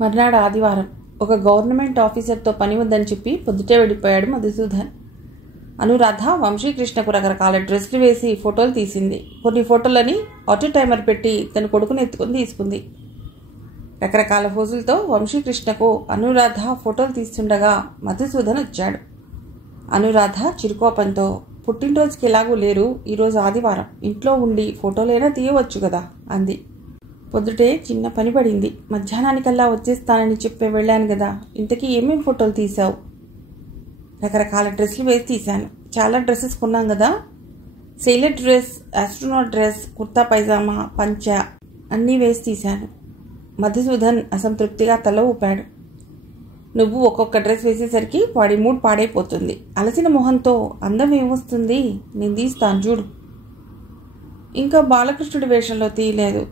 మర్నాడు ఆదివారం. ఒక గవర్నమెంట్ ఆఫీసర్తో పని ఉందని చెప్పి పొద్దుటే వెళ్ళిపోయాడు మధుసూదన్. అనురాధ వంశీకృష్ణకు రకరకాల డ్రెస్సులు వేసి ఫోటోలు తీసింది. కొన్ని ఫోటోలని ఆటో టైమర్ పెట్టి తన కొడుకుని ఎత్తుకొని తీసుకుంది. రకరకాల ఫోజులతో వంశీకృష్ణకు అనురాధ ఫోటోలు తీస్తుండగా మధుసూదన్ వచ్చాడు. అనురాధ చిరుకోపంతో, పుట్టినరోజుకి ఎలాగూ లేరు, ఈరోజు ఆదివారం, ఇంట్లో ఉండి ఫోటోలైనా తీయవచ్చు కదా అంది. పొద్దుటే చిన్న పని పడింది, మధ్యాహ్నానికల్లా వచ్చేస్తానని చెప్పి వెళ్ళాను కదా, ఇంతకీ ఏమేం ఫోటోలు తీశావు? రకరకాల డ్రెస్సులు వేసి తీశాను. చాలా డ్రెస్సెస్ కొన్నాం కదా, sailor dress, astronaut dress, kurta pyjama, పంచ అన్నీ వేసి తీశాను. మధుసూదన్ అసంతృప్తిగా తల ఊపాడు. నువ్వు ఒక్కొక్క డ్రెస్ వేసేసరికి వాడి మూడ్ పాడైపోతుంది. అలసిన మొహంతో అందం ఏమొస్తుంది, నేను తీస్తాను చూడు. ఇంకా బాలకృష్ణుడి వేషంలో తీయలేదు.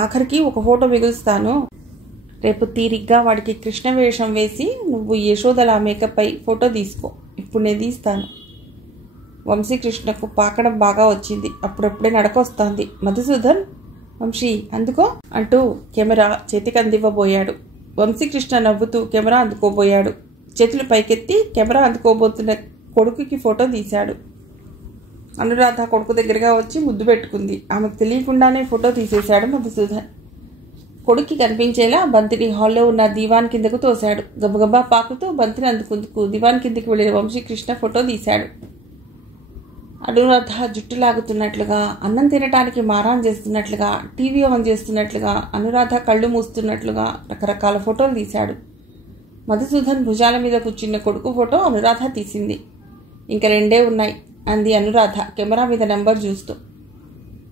ఆఖరికి ఒక ఫోటో మిగులుస్తాను. రేపు తీరిగ్గా వాడికి కృష్ణ వేషం వేసి నువ్వు యశోదల మేకప్ అయి ఫోటో తీసుకో. ఇప్పుడు నేను తీస్తాను. వంశీకృష్ణకు పాకడం బాగా వచ్చింది. అప్పుడప్పుడే నడకొస్తోంది. మధుసూదన్, వంశీ అందుకో అంటూ కెమెరా చేతికి అందివ్వబోయాడు. వంశీకృష్ణ నవ్వుతూ కెమెరా అందుకోబోయాడు. చేతులు పైకెత్తి కెమెరా అందుకోబోతున్న కొడుకుకి ఫోటో తీశాడు. అనురాధ కొడుకు దగ్గరగా వచ్చి ముద్దు పెట్టుకుంది. ఆమెకు తెలియకుండానే ఫోటో తీసేశాడు మధుసూదన్. కొడుక్కి కనిపించేలా బంతిని హాల్లో ఉన్న దివాన్ కిందకు తోశాడు. గబగబా పాకుతూ బంతిని అందుకుందుకు దివాన్ కిందకి వెళ్ళిన వంశీకృష్ణ ఫోటో తీశాడు. అనురాధ జుట్టు లాగుతున్నట్లుగా, అన్నం తినటానికి మారాన్ చేస్తున్నట్లుగా, టీవీ ఆన్ చేస్తున్నట్లుగా, అనురాధ కళ్ళు మూస్తున్నట్లుగా రకరకాల ఫోటోలు తీశాడు. మధుసూదన్ భుజాల మీద కూర్చున్న కొడుకు ఫోటో అనురాధ తీసింది. ఇంక 2 ఉన్నాయి అంది అనురాధ కెమెరా మీద నెంబర్ చూస్తూ.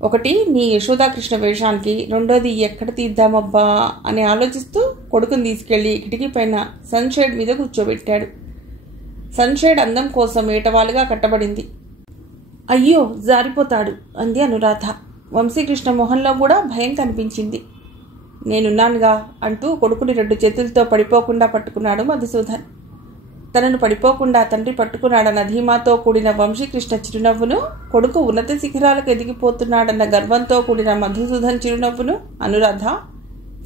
ఒకటి నీ యశోదాకృష్ణ వేషానికి, రెండోది ఎక్కడ తీద్దామబ్బా అని ఆలోచిస్తూ కొడుకుని తీసుకెళ్లి కిటికీ పైన సన్షేడ్ మీద కూర్చోబెట్టాడు. సన్షేడ్ అందం కోసం ఏటవాలుగా కట్టబడింది. అయ్యో జారిపోతాడు అంది అనురాధ. వంశీకృష్ణ మొహంలో కూడా భయం కనిపించింది. నేనున్నానుగా అంటూ కొడుకుని 2 చేతులతో పడిపోకుండా పట్టుకున్నాడు మధుసూదన్. తనను పడిపోకుండా తండ్రి పట్టుకున్నాడన్న ధీమాతో కూడిన వంశీకృష్ణ చిరునవ్వును, కొడుకు ఉన్నత శిఖరాలకు ఎదిగిపోతున్నాడన్న గర్వంతో కూడిన మధుసూదన్ చిరునవ్వును అనురాధ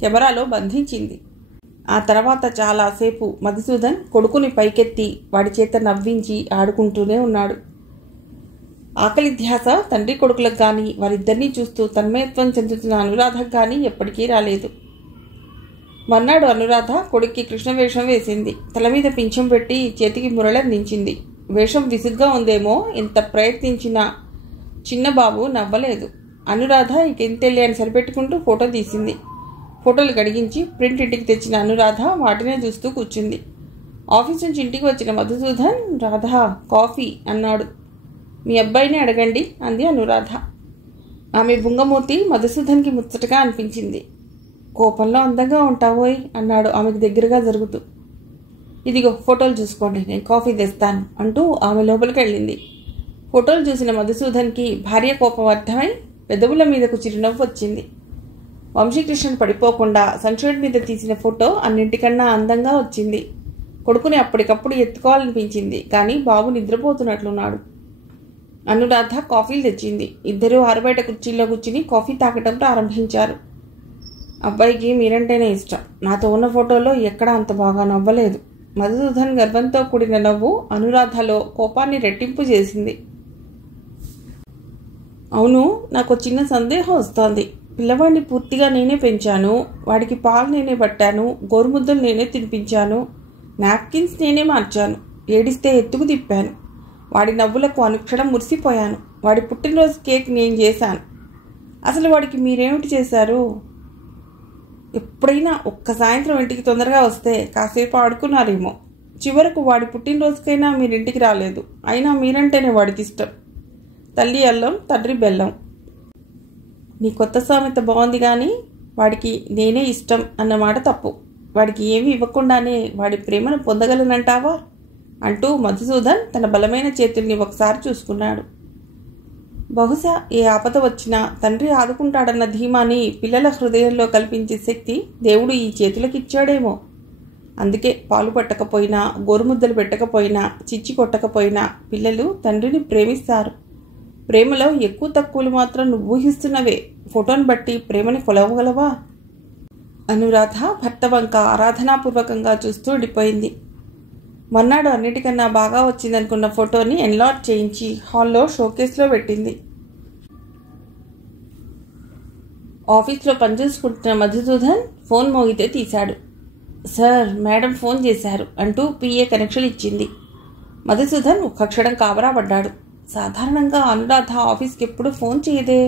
కెమెరాలో బంధించింది. ఆ తర్వాత చాలాసేపు మధుసూదన్ కొడుకుని పైకెత్తి వాడి చేత నవ్వించి ఆడుకుంటూనే ఉన్నాడు. ఆకలి ధ్యాస తండ్రి కొడుకులకు కానీ, వారిద్దరినీ చూస్తూ తన్మయత్వం చెందుతున్న అనురాధకు కానీ ఎప్పటికీ రాలేదు. మర్నాడు అనురాధ కొడుక్కి కృష్ణవేషం వేసింది. తల మీద పింఛం పెట్టి చేతికి మురళందించింది. వేషం విసుగ్గా ఉందేమో, ఎంత ప్రయత్నించినా చిన్నబాబు నవ్వలేదు. అనురాధ ఇంకెంతెళ్ళి అని సరిపెట్టుకుంటూ ఫోటో తీసింది. ఫోటోలు గడిగించి ప్రింట్ ఇంటికి తెచ్చిన అనురాధ వాటినే చూస్తూ కూర్చుంది. ఆఫీస్ నుంచి ఇంటికి వచ్చిన మధుసూదన్, రాధా కాఫీ అన్నాడు. మీ అబ్బాయిని అడగండి అంది అనురాధ. ఆమె బుంగమూర్తి మధుసూదన్కి ముచ్చటగా అనిపించింది. కోపంలో అందంగా ఉంటావోయ్ అన్నాడు ఆమెకు దగ్గరగా జరుగుతూ. ఇదిగో ఫోటోలు చూసుకోండి, నేను కాఫీ తెస్తాను అంటూ ఆమె లోపలికి వెళ్ళింది. ఫోటోలు చూసిన మధుసూదన్కి భార్య కోపం అర్థమై పెదవుల మీదకు చిరునవ్వు వచ్చింది. వంశీకృష్ణన్ పడిపోకుండా సన్షేడ్ మీద తీసిన ఫోటో అన్నింటికన్నా అందంగా వచ్చింది. కొడుకుని అప్పటికప్పుడు ఎత్తుకోవాలనిపించింది, కానీ బాబు నిద్రపోతున్నట్లున్నాడు. అనురాధ కాఫీలు తెచ్చింది. ఇద్దరూ ఆరుబయట కుర్చీల్లో కూర్చుని కాఫీ తాగటం ప్రారంభించారు. అబ్బాయికి మీరంటేనే ఇష్టం. నాతో ఉన్న ఫోటోలో ఎక్కడా అంత బాగా నవ్వలేదు. మధుసూదన్ గర్వంతో కూడిన నవ్వు అనురాధలో కోపాన్ని రెట్టింపు చేసింది. అవును, నాకు చిన్న సందేహం వస్తోంది. పిల్లవాడిని పూర్తిగా నేనే పెంచాను. వాడికి పాలు నేనే పట్టాను, గోరుముద్దలు నేనే తినిపించాను, నాప్కిన్స్ నేనే మార్చాను, ఏడిస్తే ఎత్తుకు తిప్పాను. వాడి నవ్వులకు అనుక్షణం మురిసిపోయాను. వాడి పుట్టినరోజు కేక్ నేను చేశాను. అసలు వాడికి మీరేమిటి చేశారు? ఎప్పుడైనా ఒక్క సాయంత్రం ఇంటికి తొందరగా వస్తే కాసేపు ఆడుకున్నారేమో. చివరకు వాడి పుట్టినరోజుకైనా మీరింటికి రాలేదు. అయినా మీరంటేనే వాడికి ఇష్టం. తల్లి అల్లం, తండ్రి బెల్లం. నీ కొత్త సామెత బాగుంది, కానీ వాడికి నేనే ఇష్టం అన్నమాట తప్పు. వాడికి ఏమీ ఇవ్వకుండానే వాడి ప్రేమను పొందగలనంటావా అంటూ మధుసూదన్ తన బలమైన చేతుల్ని ఒకసారి చూసుకున్నాడు. బహుశా ఏ ఆపద వచ్చినా తండ్రి ఆదుకుంటాడన్న ధీమాని పిల్లల హృదయంలో కల్పించే శక్తి దేవుడు ఈ చేతులకిచ్చాడేమో. అందుకే పాలు పట్టకపోయినా, గోరుముద్దలు పెట్టకపోయినా, చిచ్చి కొట్టకపోయినా పిల్లలు తండ్రిని ప్రేమిస్తారు. ప్రేమలో ఎక్కువ తక్కువలు మాత్రం నువ్వు ఊహిస్తున్నవే. ఫోటోను బట్టి ప్రేమని కొలవగలవా? అనురాధ భర్త వంక ఆరాధనాపూర్వకంగా చూస్తూ ఉండిపోయింది. మొన్నాడు అన్నిటికన్నా బాగా వచ్చిందనుకున్న ఫోటోని ఎన్లార్జ్ చేయించి హాల్లో షోకేస్లో పెట్టింది. ఆఫీస్లో పనిచేసుకుంటున్న మధుసూదన్ ఫోన్ మోగితే తీశాడు. సార్, మేడం ఫోన్ చేశారు అంటూ పిఏ కనెక్షన్ ఇచ్చింది. మధుసూదన్ ఒక్క క్షణం కాబరా పడ్డాడు. సాధారణంగా అనురాధ ఆఫీస్కి ఎప్పుడు ఫోన్ చేయదే.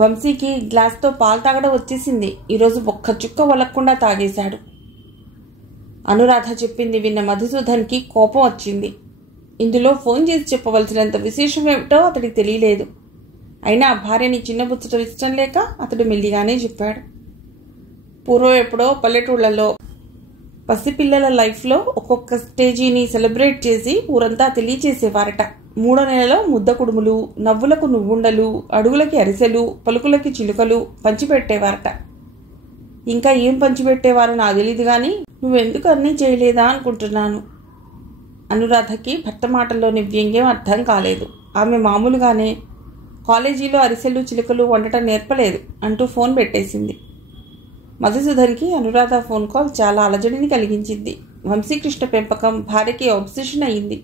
వంశీకి గ్లాస్తో పాలు తాగడం వచ్చేసింది. ఈరోజు ఒక్క చుక్క వలక్కుండా తాగేశాడు. అనురాధ చెప్పింది విన్న మధుసూదన్కి కోపం వచ్చింది. ఇందులో ఫోన్ చేసి చెప్పవలసినంత విశేషమేమిటో అతడికి తెలియలేదు. అయినా భార్యని చిన్నబుచ్చటం ఇష్టం లేక అతడు మెల్లిగానే చెప్పాడు. పూర్వం ఎప్పుడో పల్లెటూళ్లలో పసిపిల్లల లైఫ్లో ఒక్కొక్క స్టేజీని సెలబ్రేట్ చేసి ఊరంతా తెలియచేసేవారట. 3వ నెలలో ముద్ద కుడుములు, నవ్వులకు నువ్వుండలు, అడుగులకి అరిసెలు, పలుకులకి చిలుకలు పంచిపెట్టేవారట. ఇంకా ఏం పంచిపెట్టేవారో నాకు తెలియదు కానీ నువ్వెందుకు అన్నీ చేయలేదా అనుకుంటున్నాను. అనురాధకి భర్త మాటల్లోని వ్యంగ్యం అర్థం కాలేదు. ఆమె మామూలుగానే కాలేజీలో అరిసెలు చిలుకలు వండటం నేర్పలేదు అంటూ ఫోన్ పెట్టేసింది. మధుసూదన్కి అనురాధ ఫోన్ కాల్ చాలా అలజడిని కలిగించింది. వంశీకృష్ణ పెంపకం భార్యకి ఆబ్సెషన్ అయ్యింది.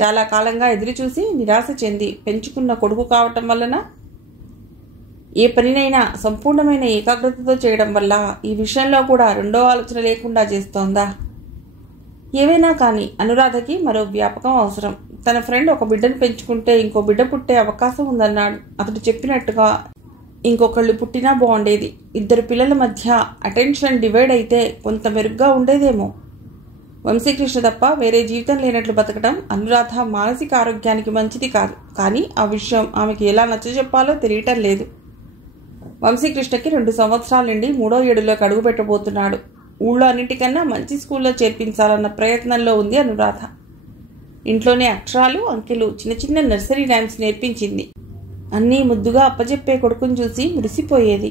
చాలా కాలంగా ఎదురుచూసి నిరాశ చెంది పెంచుకున్న కొడుకు కావటం వలన ఏ పనినైనా సంపూర్ణమైన ఏకాగ్రతతో చేయడం వల్ల ఈ విషయంలో కూడా రెండో ఆలోచన లేకుండా చేస్తోందా? ఏవైనా కానీ అనురాధకి మరో వ్యాపకం అవసరం. తన ఫ్రెండ్ ఒక బిడ్డను పెంచుకుంటే ఇంకో బిడ్డ పుట్టే అవకాశం ఉందన్నాడు. అతడు చెప్పినట్టుగా ఇంకొకళ్ళు పుట్టినా బాగుండేది. 2 పిల్లల మధ్య అటెన్షన్ డివైడ్ అయితే కొంత మెరుగ్గా ఉండేదేమో. వంశీకృష్ణ తప్ప వేరే జీవితం లేనట్లు బతకడం అనురాధ మానసిక ఆరోగ్యానికి మంచిది కాదు. కానీ ఆ విషయం ఆమెకి ఎలా నచ్చజెప్పాలో తెలియటం లేదు. వంశీకృష్ణకి 2 సంవత్సరాల నుండి 3వ ఏడులోకి అడుగు పెట్టబోతున్నాడు. ఊళ్ళో అన్నిటికన్నా మంచి స్కూల్లో చేర్పించాలన్న ప్రయత్నంలో ఉంది అనురాధ. ఇంట్లోనే అక్షరాలు, అంకెలు, చిన్న చిన్న నర్సరీ రైమ్స్ నేర్పించింది. అన్నీ ముద్దుగా అప్పజెప్పే కొడుకుని చూసి మురిసిపోయేది.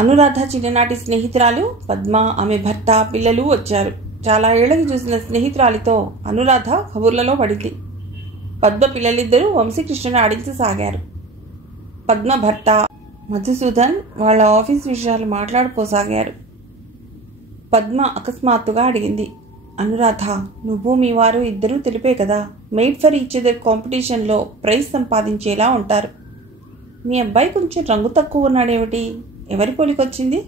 అనురాధ చిన్ననాటి స్నేహితురాలు పద్మ, ఆమె భర్త, పిల్లలు వచ్చారు. చాలా ఏళ్లకి చూసిన స్నేహితురాలితో అనురాధ కబుర్లలో పడింది. పద్మ పిల్లలిద్దరూ వంశీకృష్ణను ఆడించసాగారు. పద్మ భర్త మధుసూదన్ వాళ్ళ ఆఫీస్ విషయాలు మాట్లాడుకోసాగారు. పద్మ అకస్మాత్తుగా అడిగింది, అనురాధ, నువ్వు మీ వారు ఇద్దరూ తెలిపే కదా మేడ్ ఫర్ ఈచ్ అదర్ కాంపిటీషన్లో ప్రైజ్ సంపాదించేలా ఉంటారు. మీ అబ్బాయి కొంచెం రంగు తక్కువ ఉన్నాడేమిటి? ఎవరి పోలికొచ్చింది?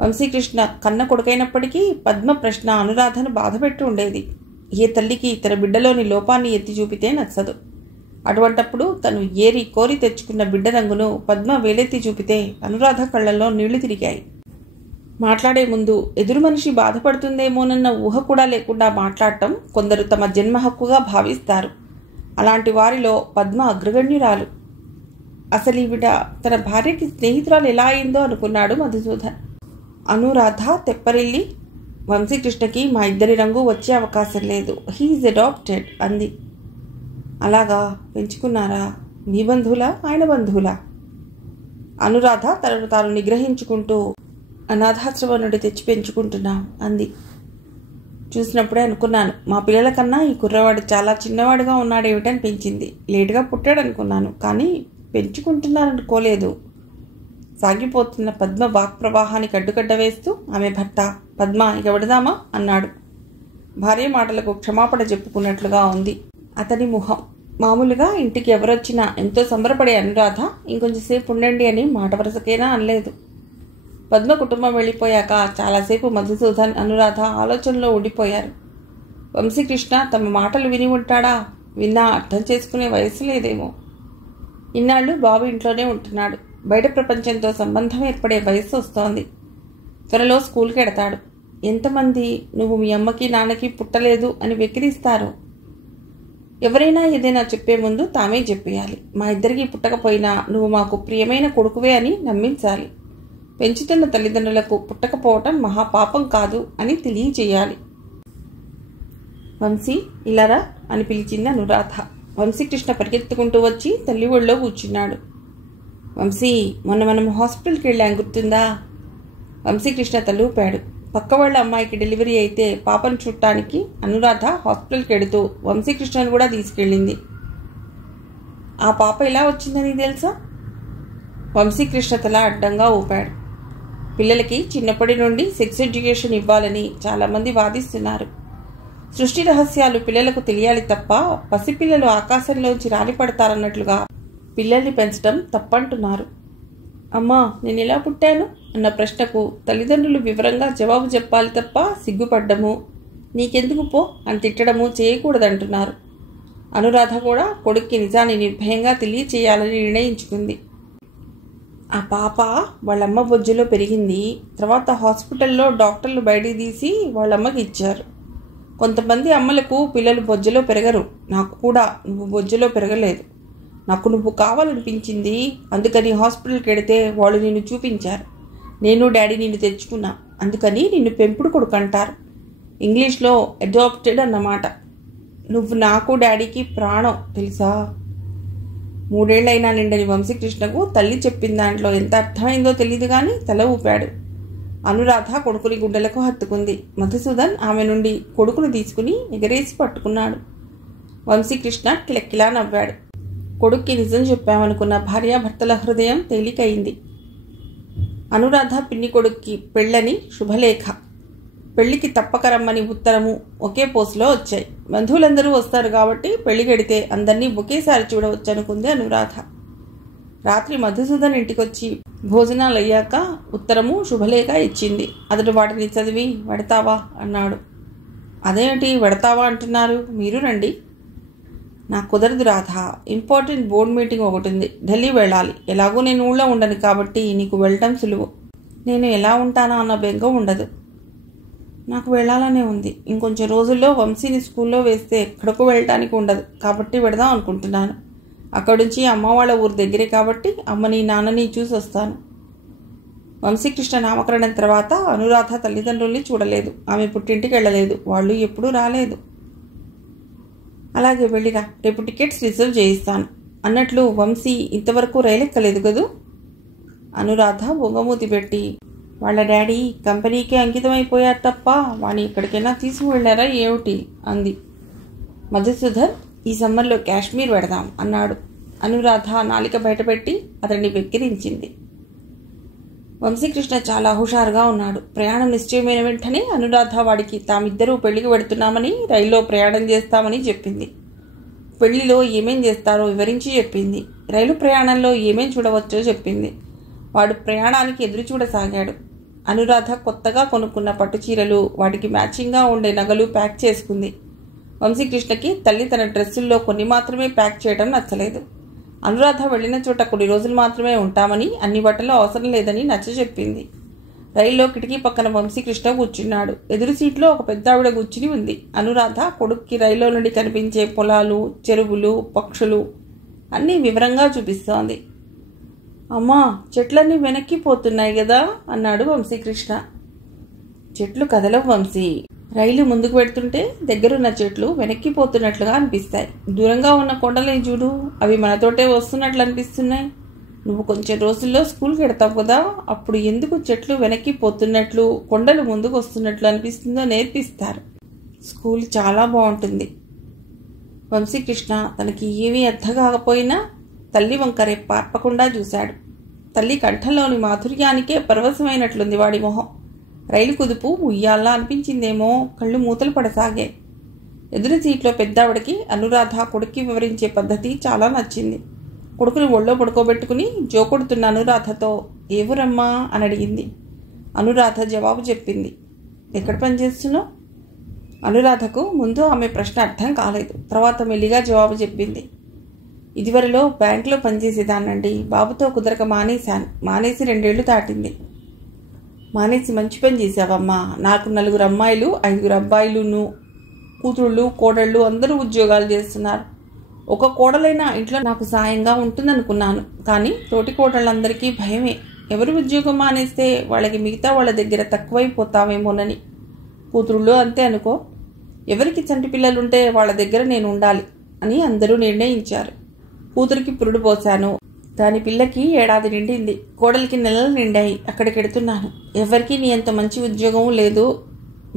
వంశీకృష్ణ కన్న కొడుకైనప్పటికీ పద్మ ప్రశ్న అనురాధను బాధపెట్టి ఉండేది. ఏ తల్లికి తన బిడ్డలోని లోపాన్ని ఎత్తి చూపితే నచ్చదు. అటువంటప్పుడు తను ఏరి కోరి తెచ్చుకున్న బిడ్డ రంగును పద్మ వేలెత్తి చూపితే అనురాధ కళ్లలో నీళ్లు తిరిగాయి. మాట్లాడే ముందు ఎదురు మనిషి బాధపడుతుందేమోనన్న ఊహ కూడా లేకుండా మాట్లాడటం కొందరు తమ జన్మ హక్కుగా భావిస్తారు. అలాంటి వారిలో పద్మ అగ్రగణ్యురాలు. అసలు ఈవిడ తన భార్యకి స్నేహితురాలు ఎలా అయిందో అనుకున్నాడు మధుసూదన్. అనురాధ తెప్పరిల్లి, వంశీకృష్ణకి మా ఇద్దరి రంగు వచ్చే అవకాశం లేదు, హీఈస్ అడాప్టెడ్ అంది. అలాగా, పెంచుకున్నారా? మీ బంధువులా, ఆయన బంధువులా? అనురాధ తనను తాను నిగ్రహించుకుంటూ, అనాథాశ్రమం నుండి తెచ్చి పెంచుకుంటున్నాం అంది. చూసినప్పుడే అనుకున్నాను, మా పిల్లల కన్నా ఈ కుర్రవాడు చాలా చిన్నవాడుగా ఉన్నాడేమిటనిపించింది. లేటుగా పుట్టాడనుకున్నాను, కానీ పెంచుకుంటున్నారనుకోలేదు. సాగిపోతున్న పద్మ వాక్ ప్రవాహానికి అడ్డుకట్ట వేస్తూ ఆమె భర్త, పద్మ ఇక విడదామా అన్నాడు. భార్య మాటలకు క్షమాపణ చెప్పుకున్నట్లుగా ఉంది అతని ముఖం. మామూలుగా ఇంటికి ఎవరొచ్చినా ఎంతో సంబరపడే అనురాధ ఇంకొంచెంసేపు ఉండండి అని మాట వరుసకేనా అనలేదు. పద్మ కుటుంబం వెళ్ళిపోయాక చాలాసేపు మధుసూదన్, అనురాధ ఆలోచనలో ఉండిపోయారు. వంశీకృష్ణ తమ మాటలు విని ఉంటాడా? విన్నా అర్థం చేసుకునే వయసు లేదేమో. ఇన్నాళ్ళు బాబు ఇంట్లోనే ఉంటున్నాడు. బయట ప్రపంచంతో సంబంధం ఏర్పడే వయస్సు వస్తోంది. త్వరలో స్కూల్కి ఎడతాడు. ఎంతమంది నువ్వు మీ అమ్మకి నాన్నకి పుట్టలేదు అని వెక్కిరిస్తారు. ఎవరైనా ఏదైనా చెప్పే ముందు తామే చెప్పేయాలి. మా ఇద్దరికి పుట్టకపోయినా నువ్వు మాకు ప్రియమైన కొడుకువే అని నమ్మించాలి. పెంచుతున్న తల్లిదండ్రులకు పుట్టకపోవటం మహాపాపం కాదు అని తెలియచేయాలి. వంశీ, ఇలారా అని పిలిచింది అనురాధ. వంశీకృష్ణ పరిగెత్తుకుంటూ వచ్చి తల్లి ఒళ్ళో కూర్చున్నాడు. వంశీ, మొన్న మనం హాస్పిటల్కి వెళ్ళాం, గుర్తుందా? వంశీకృష్ణ తలూపాడు. పక్క వాళ్ళ అమ్మాయికి డెలివరీ అయితే పాపను చూడటానికి అనురాధ హాస్పిటల్కి వెడుతూ వంశీకృష్ణను కూడా తీసుకెళ్ళింది. ఆ పాప ఎలా వచ్చిందని తెలుసా? వంశీకృష్ణ తల అడ్డంగా ఊపాడు. పిల్లలకి చిన్నప్పటి నుండి సెక్స్ ఎడ్యుకేషన్ ఇవ్వాలని చాలామంది వాదిస్తున్నారు. సృష్టి రహస్యాలు పిల్లలకు తెలియాలి తప్ప పసిపిల్లలు ఆకాశంలోంచి రాలిపడతారన్నట్లుగా పిల్లల్ని పెంచడం తప్పంటున్నారు. అమ్మా, నేను ఎలా పుట్టాను అన్న ప్రశ్నకు తల్లిదండ్రులు వివరంగా జవాబు చెప్పాలి తప్ప సిగ్గుపడ్డము, నీకెందుకు పో అని తిట్టడము చేయకూడదంటున్నారు. అనురాధ కూడా కొడుక్కి నిజాన్ని నిర్భయంగా తెలియచేయాలని నిర్ణయించుకుంది. ఆ పాప వాళ్ళమ్మ బొజ్జులో పెరిగింది. తర్వాత హాస్పిటల్లో డాక్టర్లు బయటికి తీసి వాళ్ళమ్మకి ఇచ్చారు. కొంతమంది అమ్మలకు పిల్లలు బొజ్జలో పెరగరు. నాకు కూడా నువ్వు బొజ్జలో పెరగలేదు. నాకు నువ్వు కావాలనిపించింది, అందుకని హాస్పిటల్కి వెడితే వాళ్ళు నిన్ను చూపించారు. నేను డాడీ నిన్ను తెచ్చుకున్నా, అందుకని నిన్ను పెంపుడు కొడుకు అంటారు. ఇంగ్లీష్లో అడాప్టెడ్ అన్నమాట. నువ్వు నాకు డాడీకి ప్రాణం తెలుసా. 3 ఏళ్లైనా నిండని వంశీకృష్ణకు తల్లి చెప్పిన దాంట్లో ఎంత అర్థమైందో తెలియదు కానీ తల ఊపాడు. అనురాధ కొడుకుని గుండెలకు హత్తుకుంది. మధుసూదన్ ఆమె నుండి కొడుకును తీసుకుని ఎగరేసి పట్టుకున్నాడు. వంశీకృష్ణ కిలకిలా నవ్వాడు. కొడుక్కి నిజం చెప్పామనుకున్న భార్యాభర్తల హృదయం తేలికయింది. అనురాధ పిన్ని కొడుక్కి పెళ్ళని శుభలేఖ, పెళ్లికి తప్పక రమ్మని ఉత్తరము ఒకే పోస్టులో వచ్చాయి. బంధువులందరూ వస్తారు కాబట్టి పెళ్లి గడితే అందరినీ ఒకేసారి చూడవచ్చు అనుకుంది అనురాధ. రాత్రి మధుసూదన్ ఇంటికొచ్చి భోజనాలు అయ్యాక ఉత్తరము శుభలేఖ ఇచ్చింది. అతడు వాటిని చదివి వెడతావా అన్నాడు. అదేమిటి వెడతావా అంటున్నారు, మీరు రండి. నాకు కుదరదు రాధ, ఇంపార్టెంట్ బోర్డు మీటింగ్ ఒకటి ఉంది, ఢిల్లీ వెళ్ళాలి. ఎలాగో నేను ఊళ్ళో ఉండను కాబట్టి నీకు వెళ్ళటం సులువు. నేను ఎలా ఉంటానా అన్న బెంగ ఉండదు. నాకు వెళ్ళాలనే ఉంది. ఇంకొంచెం రోజుల్లో వంశీని స్కూల్లో వేస్తే ఎక్కడికో వెళ్ళటానికి ఉండదు కాబట్టి వెడదాం అనుకుంటున్నాను. అక్కడి నుంచి అమ్మ వాళ్ళ ఊరు దగ్గరే కాబట్టి అమ్మని నాన్నని చూసి వస్తాను. వంశీకృష్ణ నామకరణం తర్వాత అనురాధ తల్లిదండ్రుల్ని చూడలేదు. ఆమె పుట్టింటికి వెళ్ళలేదు. వాళ్ళు ఎప్పుడూ రాలేదు. అలాగే వెళ్ళిరా, రేపు టికెట్స్ రిజర్వ్ చేయిస్తాను. అన్నట్లు వంశీ ఇంతవరకు రైలెక్కలేదు కదూ. అనురాధ బొంగమూతి పెట్టి, వాళ్ళ డాడీ కంపెనీకే అంకితమైపోయారు తప్ప వాణ్ణి ఎక్కడికైనా తీసుకువెళ్ళారా ఏమిటి అంది. మధుసూదన్, ఈ సమ్మర్లో కాశ్మీర్ వెడదాం అన్నాడు. అనురాధ నాలిక బయటపెట్టి అతన్ని వెక్కిరించింది. వంశీకృష్ణ చాలా హుషారుగా ఉన్నాడు. ప్రయాణం నిశ్చయమైన వెంటనే అనురాధ వాడికి తామిద్దరూ పెళ్లికి వెడుతున్నామని, రైల్లో ప్రయాణం చేస్తామని చెప్పింది. పెళ్లిలో ఏమేం చేస్తారో వివరించి చెప్పింది. రైలు ప్రయాణంలో ఏమేం చూడవచ్చో చెప్పింది. వాడు ప్రయాణానికి ఎదురు చూడసాగాడు. అనురాధ కొత్తగా కొనుక్కున్న పట్టు చీరలు, వాటికి మ్యాచింగ్గా ఉండే నగలు ప్యాక్ చేసుకుంది. వంశీకృష్ణకి తల్లి తన డ్రెస్సుల్లో కొన్ని మాత్రమే ప్యాక్ చేయడం నచ్చలేదు. అనురాధ వెళ్లిన చోట కొన్ని రోజులు మాత్రమే ఉంటామని, అన్ని బట్టలు అవసరం లేదని నచ్చచెప్పింది. రైల్లో కిటికీ పక్కన వంశీకృష్ణ కూర్చున్నాడు. ఎదురు సీట్లో ఒక పెద్ద ఆవిడ కూర్చుని ఉంది. అనురాధ కొడుక్కి రైల్లో నుండి కనిపించే పొలాలు, చెరువులు, పక్షులు అన్నీ వివరంగా చూపిస్తోంది. అమ్మా, చెట్లన్నీ వెనక్కి పోతున్నాయి కదా అన్నాడు వంశీకృష్ణ. చెట్లు కదలవు వంశీ. రైలు ముందుకు పెడుతుంటే దగ్గరున్న చెట్లు వెనక్కిపోతున్నట్లుగా అనిపిస్తాయి. దూరంగా ఉన్న కొండలని చూడు, అవి మనతోటే వస్తున్నట్లు అనిపిస్తున్నాయి. నువ్వు కొంచెం రోజుల్లో స్కూల్కి వెడతావు కదా, అప్పుడు ఎందుకు చెట్లు వెనక్కి పోతున్నట్లు, కొండలు ముందుకు వస్తున్నట్లు అనిపిస్తుందో నేర్పిస్తారు. స్కూల్ చాలా బాగుంటుంది. వంశీకృష్ణ తనకి ఏమీ అర్థం కాకపోయినా తల్లి వంక పార్పకుండా చూశాడు. తల్లి కంఠంలోని మాధుర్యానికే పరవశమైనట్లుంది వాడి మొహం. రైలు కుదుపు ఉయ్యాల్లా అనిపించిందేమో. కళ్ళు మూతలు పడసాగాయి. ఎదురు సీట్లో పెద్దావిడికి అనురాధ కొడుక్కి వివరించే పద్ధతి చాలా నచ్చింది. కొడుకుని ఒళ్ళో పడుకోబెట్టుకుని జోకొడుతున్న అనురాధతో ఏ ఊరమ్మా అని అడిగింది. అనురాధ జవాబు చెప్పింది. ఎక్కడ పనిచేస్తున్నావు? అనురాధకు ముందు ఆమె ప్రశ్న అర్థం కాలేదు. తర్వాత మెల్లిగా జవాబు చెప్పింది. ఇదివరలో బ్యాంకులో పనిచేసేదానండి. బాబుతో కుదరక మానేశాను. మానేసి 2 ఏళ్లు దాటింది. మానేసి మంచి పని చేశావమ్మా. నాకు 4 అమ్మాయిలు, 5 అబ్బాయిలును, కూతుళ్ళు, కోడళ్ళు అందరూ ఉద్యోగాలు చేస్తున్నారు. ఒక కోడలైనా ఇంట్లో నాకు సాయంగా ఉంటుందనుకున్నాను. కానీ తోటి కోడళ్ళందరికీ భయమే. ఎవరు ఉద్యోగం మానేస్తే వాళ్ళకి మిగతా వాళ్ళ దగ్గర తక్కువైపోతామేమోనని. కూతుళ్ళు అంతే అనుకో. ఎవరికి చంటి పిల్లలుంటే వాళ్ళ దగ్గర నేను ఉండాలి అని అందరూ నిర్ణయించారు. కూతురికి పురుడు పోశాను. దాని పిల్లకి 1 ఏడాది నిండింది. కోడలికి నెలలు నిండాయి. అక్కడికి వెడుతున్నాను. ఎవరికి నీ అంత మంచి ఉద్యోగం లేదు.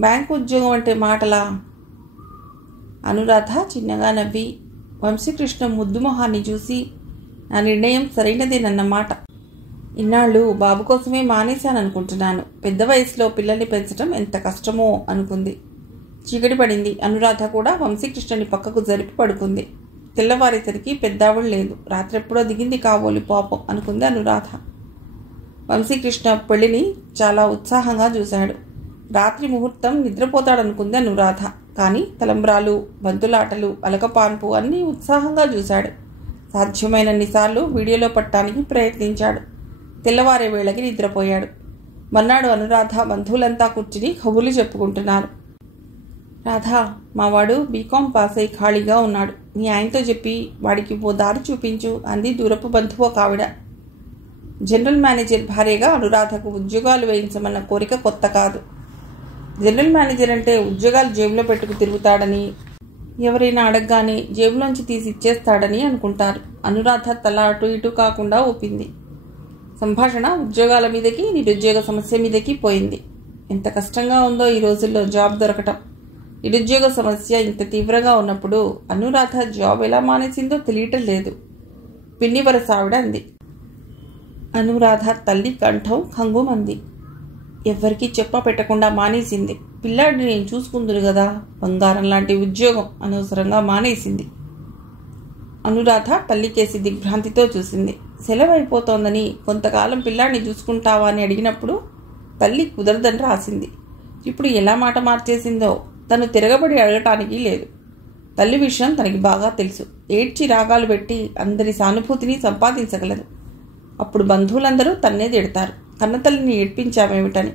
బ్యాంకు ఉద్యోగం అంటే మాటలా? అనురాధ చిన్నగా నవ్వి వంశీకృష్ణ ముద్దు మొహాన్ని చూసి, నా నిర్ణయం సరైనదేనన్నమాట. ఇన్నాళ్ళు బాబు కోసమే మానేశాననుకుంటున్నాను. పెద్ద వయసులో పిల్లల్ని పెంచడం ఎంత కష్టమో అనుకుంది. చీకటి పడింది. అనురాధ కూడా వంశీకృష్ణని పక్కకు జరిపి పడుకుంది. తెల్లవారేసరికి పెద్దావుడు లేదు. రాత్రెప్పుడో దిగింది కాబోలి పాపం అనుకుంది అనురాధ. వంశీకృష్ణ పెళ్లిని చాలా ఉత్సాహంగా చూశాడు. రాత్రి ముహూర్తం నిద్రపోతాడనుకుంది అనురాధ. కానీ తలంబ్రాలు, బంతులాటలు, అలకపాన్పు అన్నీ ఉత్సాహంగా చూశాడు. సాధ్యమైనన్నిసార్లు వీడియోలో పట్టడానికి ప్రయత్నించాడు. తెల్లవారే వేళకి నిద్రపోయాడు. మర్నాడు అనురాధ బంధువులంతా కూర్చుని కబుర్లు చెప్పుకుంటున్నారు. రాధా, మావాడు బీకాం పాస్ అయి ఖాళీగా ఉన్నాడు. నీ ఆయనతో చెప్పి వాడికి ఓ దారి చూపించు అంది దూరపు బంధువు ఒక ఆవిడ. జనరల్ మేనేజర్ భార్యగా అనురాధకు ఉద్యోగాలు వేయించమన్న కోరిక కొత్త కాదు. జనరల్ మేనేజర్ అంటే ఉద్యోగాలు జేబులో పెట్టుకు తిరుగుతాడని, ఎవరైనా అడగగానే జేబులోంచి తీసి ఇచ్చేస్తాడని అనుకుంటారు. అనురాధ తల అటు ఇటు కాకుండా ఊపింది. సంభాషణ ఉద్యోగాల మీదకి, నిరుద్యోగ సమస్య మీదకి పోయింది. ఎంత కష్టంగా ఉందో ఈ రోజుల్లో జాబ్ దొరకటం. నిరుద్యోగ సమస్య ఇంత తీవ్రంగా ఉన్నప్పుడు అనురాధ జాబ్ ఎలా మానేసిందో తెలియటం లేదు. పిన్ని వరస ఆవిడ అంది. అనురాధ తల్లి కంఠం ఖంగుమంది. ఎవ్వరికీ చెప్ప పెట్టకుండా మానేసింది. పిల్లాడిని నేను చూసుకుందును కదా, బంగారం లాంటి ఉద్యోగం అనవసరంగా మానేసింది. అనురాధ తల్లికేసి దిగ్భ్రాంతితో చూసింది. సెలవైపోతోందని కొంతకాలం పిల్లాడిని చూసుకుంటావా అని అడిగినప్పుడు తల్లి కుదరదని రాసింది. ఇప్పుడు ఎలా మాట మార్చేసిందో తను తిరగబడి అడగటానికి లేదు. తల్లి విషయం తనకి బాగా తెలుసు. ఏడ్చి రాగాలు పెట్టి అందరి సానుభూతిని సంపాదించగలదు. అప్పుడు బంధువులందరూ తన్నే తిడతారు. కన్నతల్లిని ఏడ్పించామేమిటని.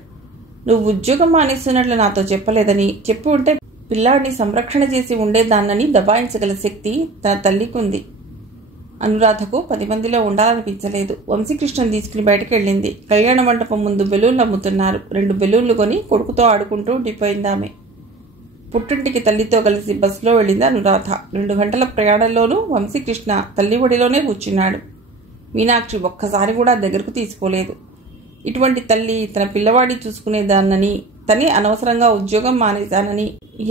నువ్వు ఉద్యోగం మానేస్తున్నట్లు నాతో చెప్పలేదని, చెప్పి ఉంటే పిల్లాడిని సంరక్షణ చేసి ఉండేదాన్నని దబాయించగల శక్తి తన తల్లికి ఉంది. అనురాధకు 10 మందిలో ఉండాలనిపించలేదు. వంశీకృష్ణను తీసుకుని బయటకు వెళ్ళింది. కళ్యాణ మండపం ముందు బెలూన్లు అమ్ముతున్నారు. 2 బెలూన్లు కొని కొడుకుతో ఆడుకుంటూ ఉండిపోయిందామె. పుట్టింటికి తల్లితో కలిసి బస్సులో వెళ్ళింది అనురాధ. 2 గంటల ప్రయాణంలోనూ వంశీకృష్ణ తల్లి ఒడిలోనే కూర్చున్నాడు. మీనాక్షి ఒక్కసారి కూడా దగ్గరకు తీసుకోలేదు. ఇటువంటి తల్లి తన పిల్లవాడిని చూసుకునేదాన్నని, తనే అనవసరంగా ఉద్యోగం మానేశానని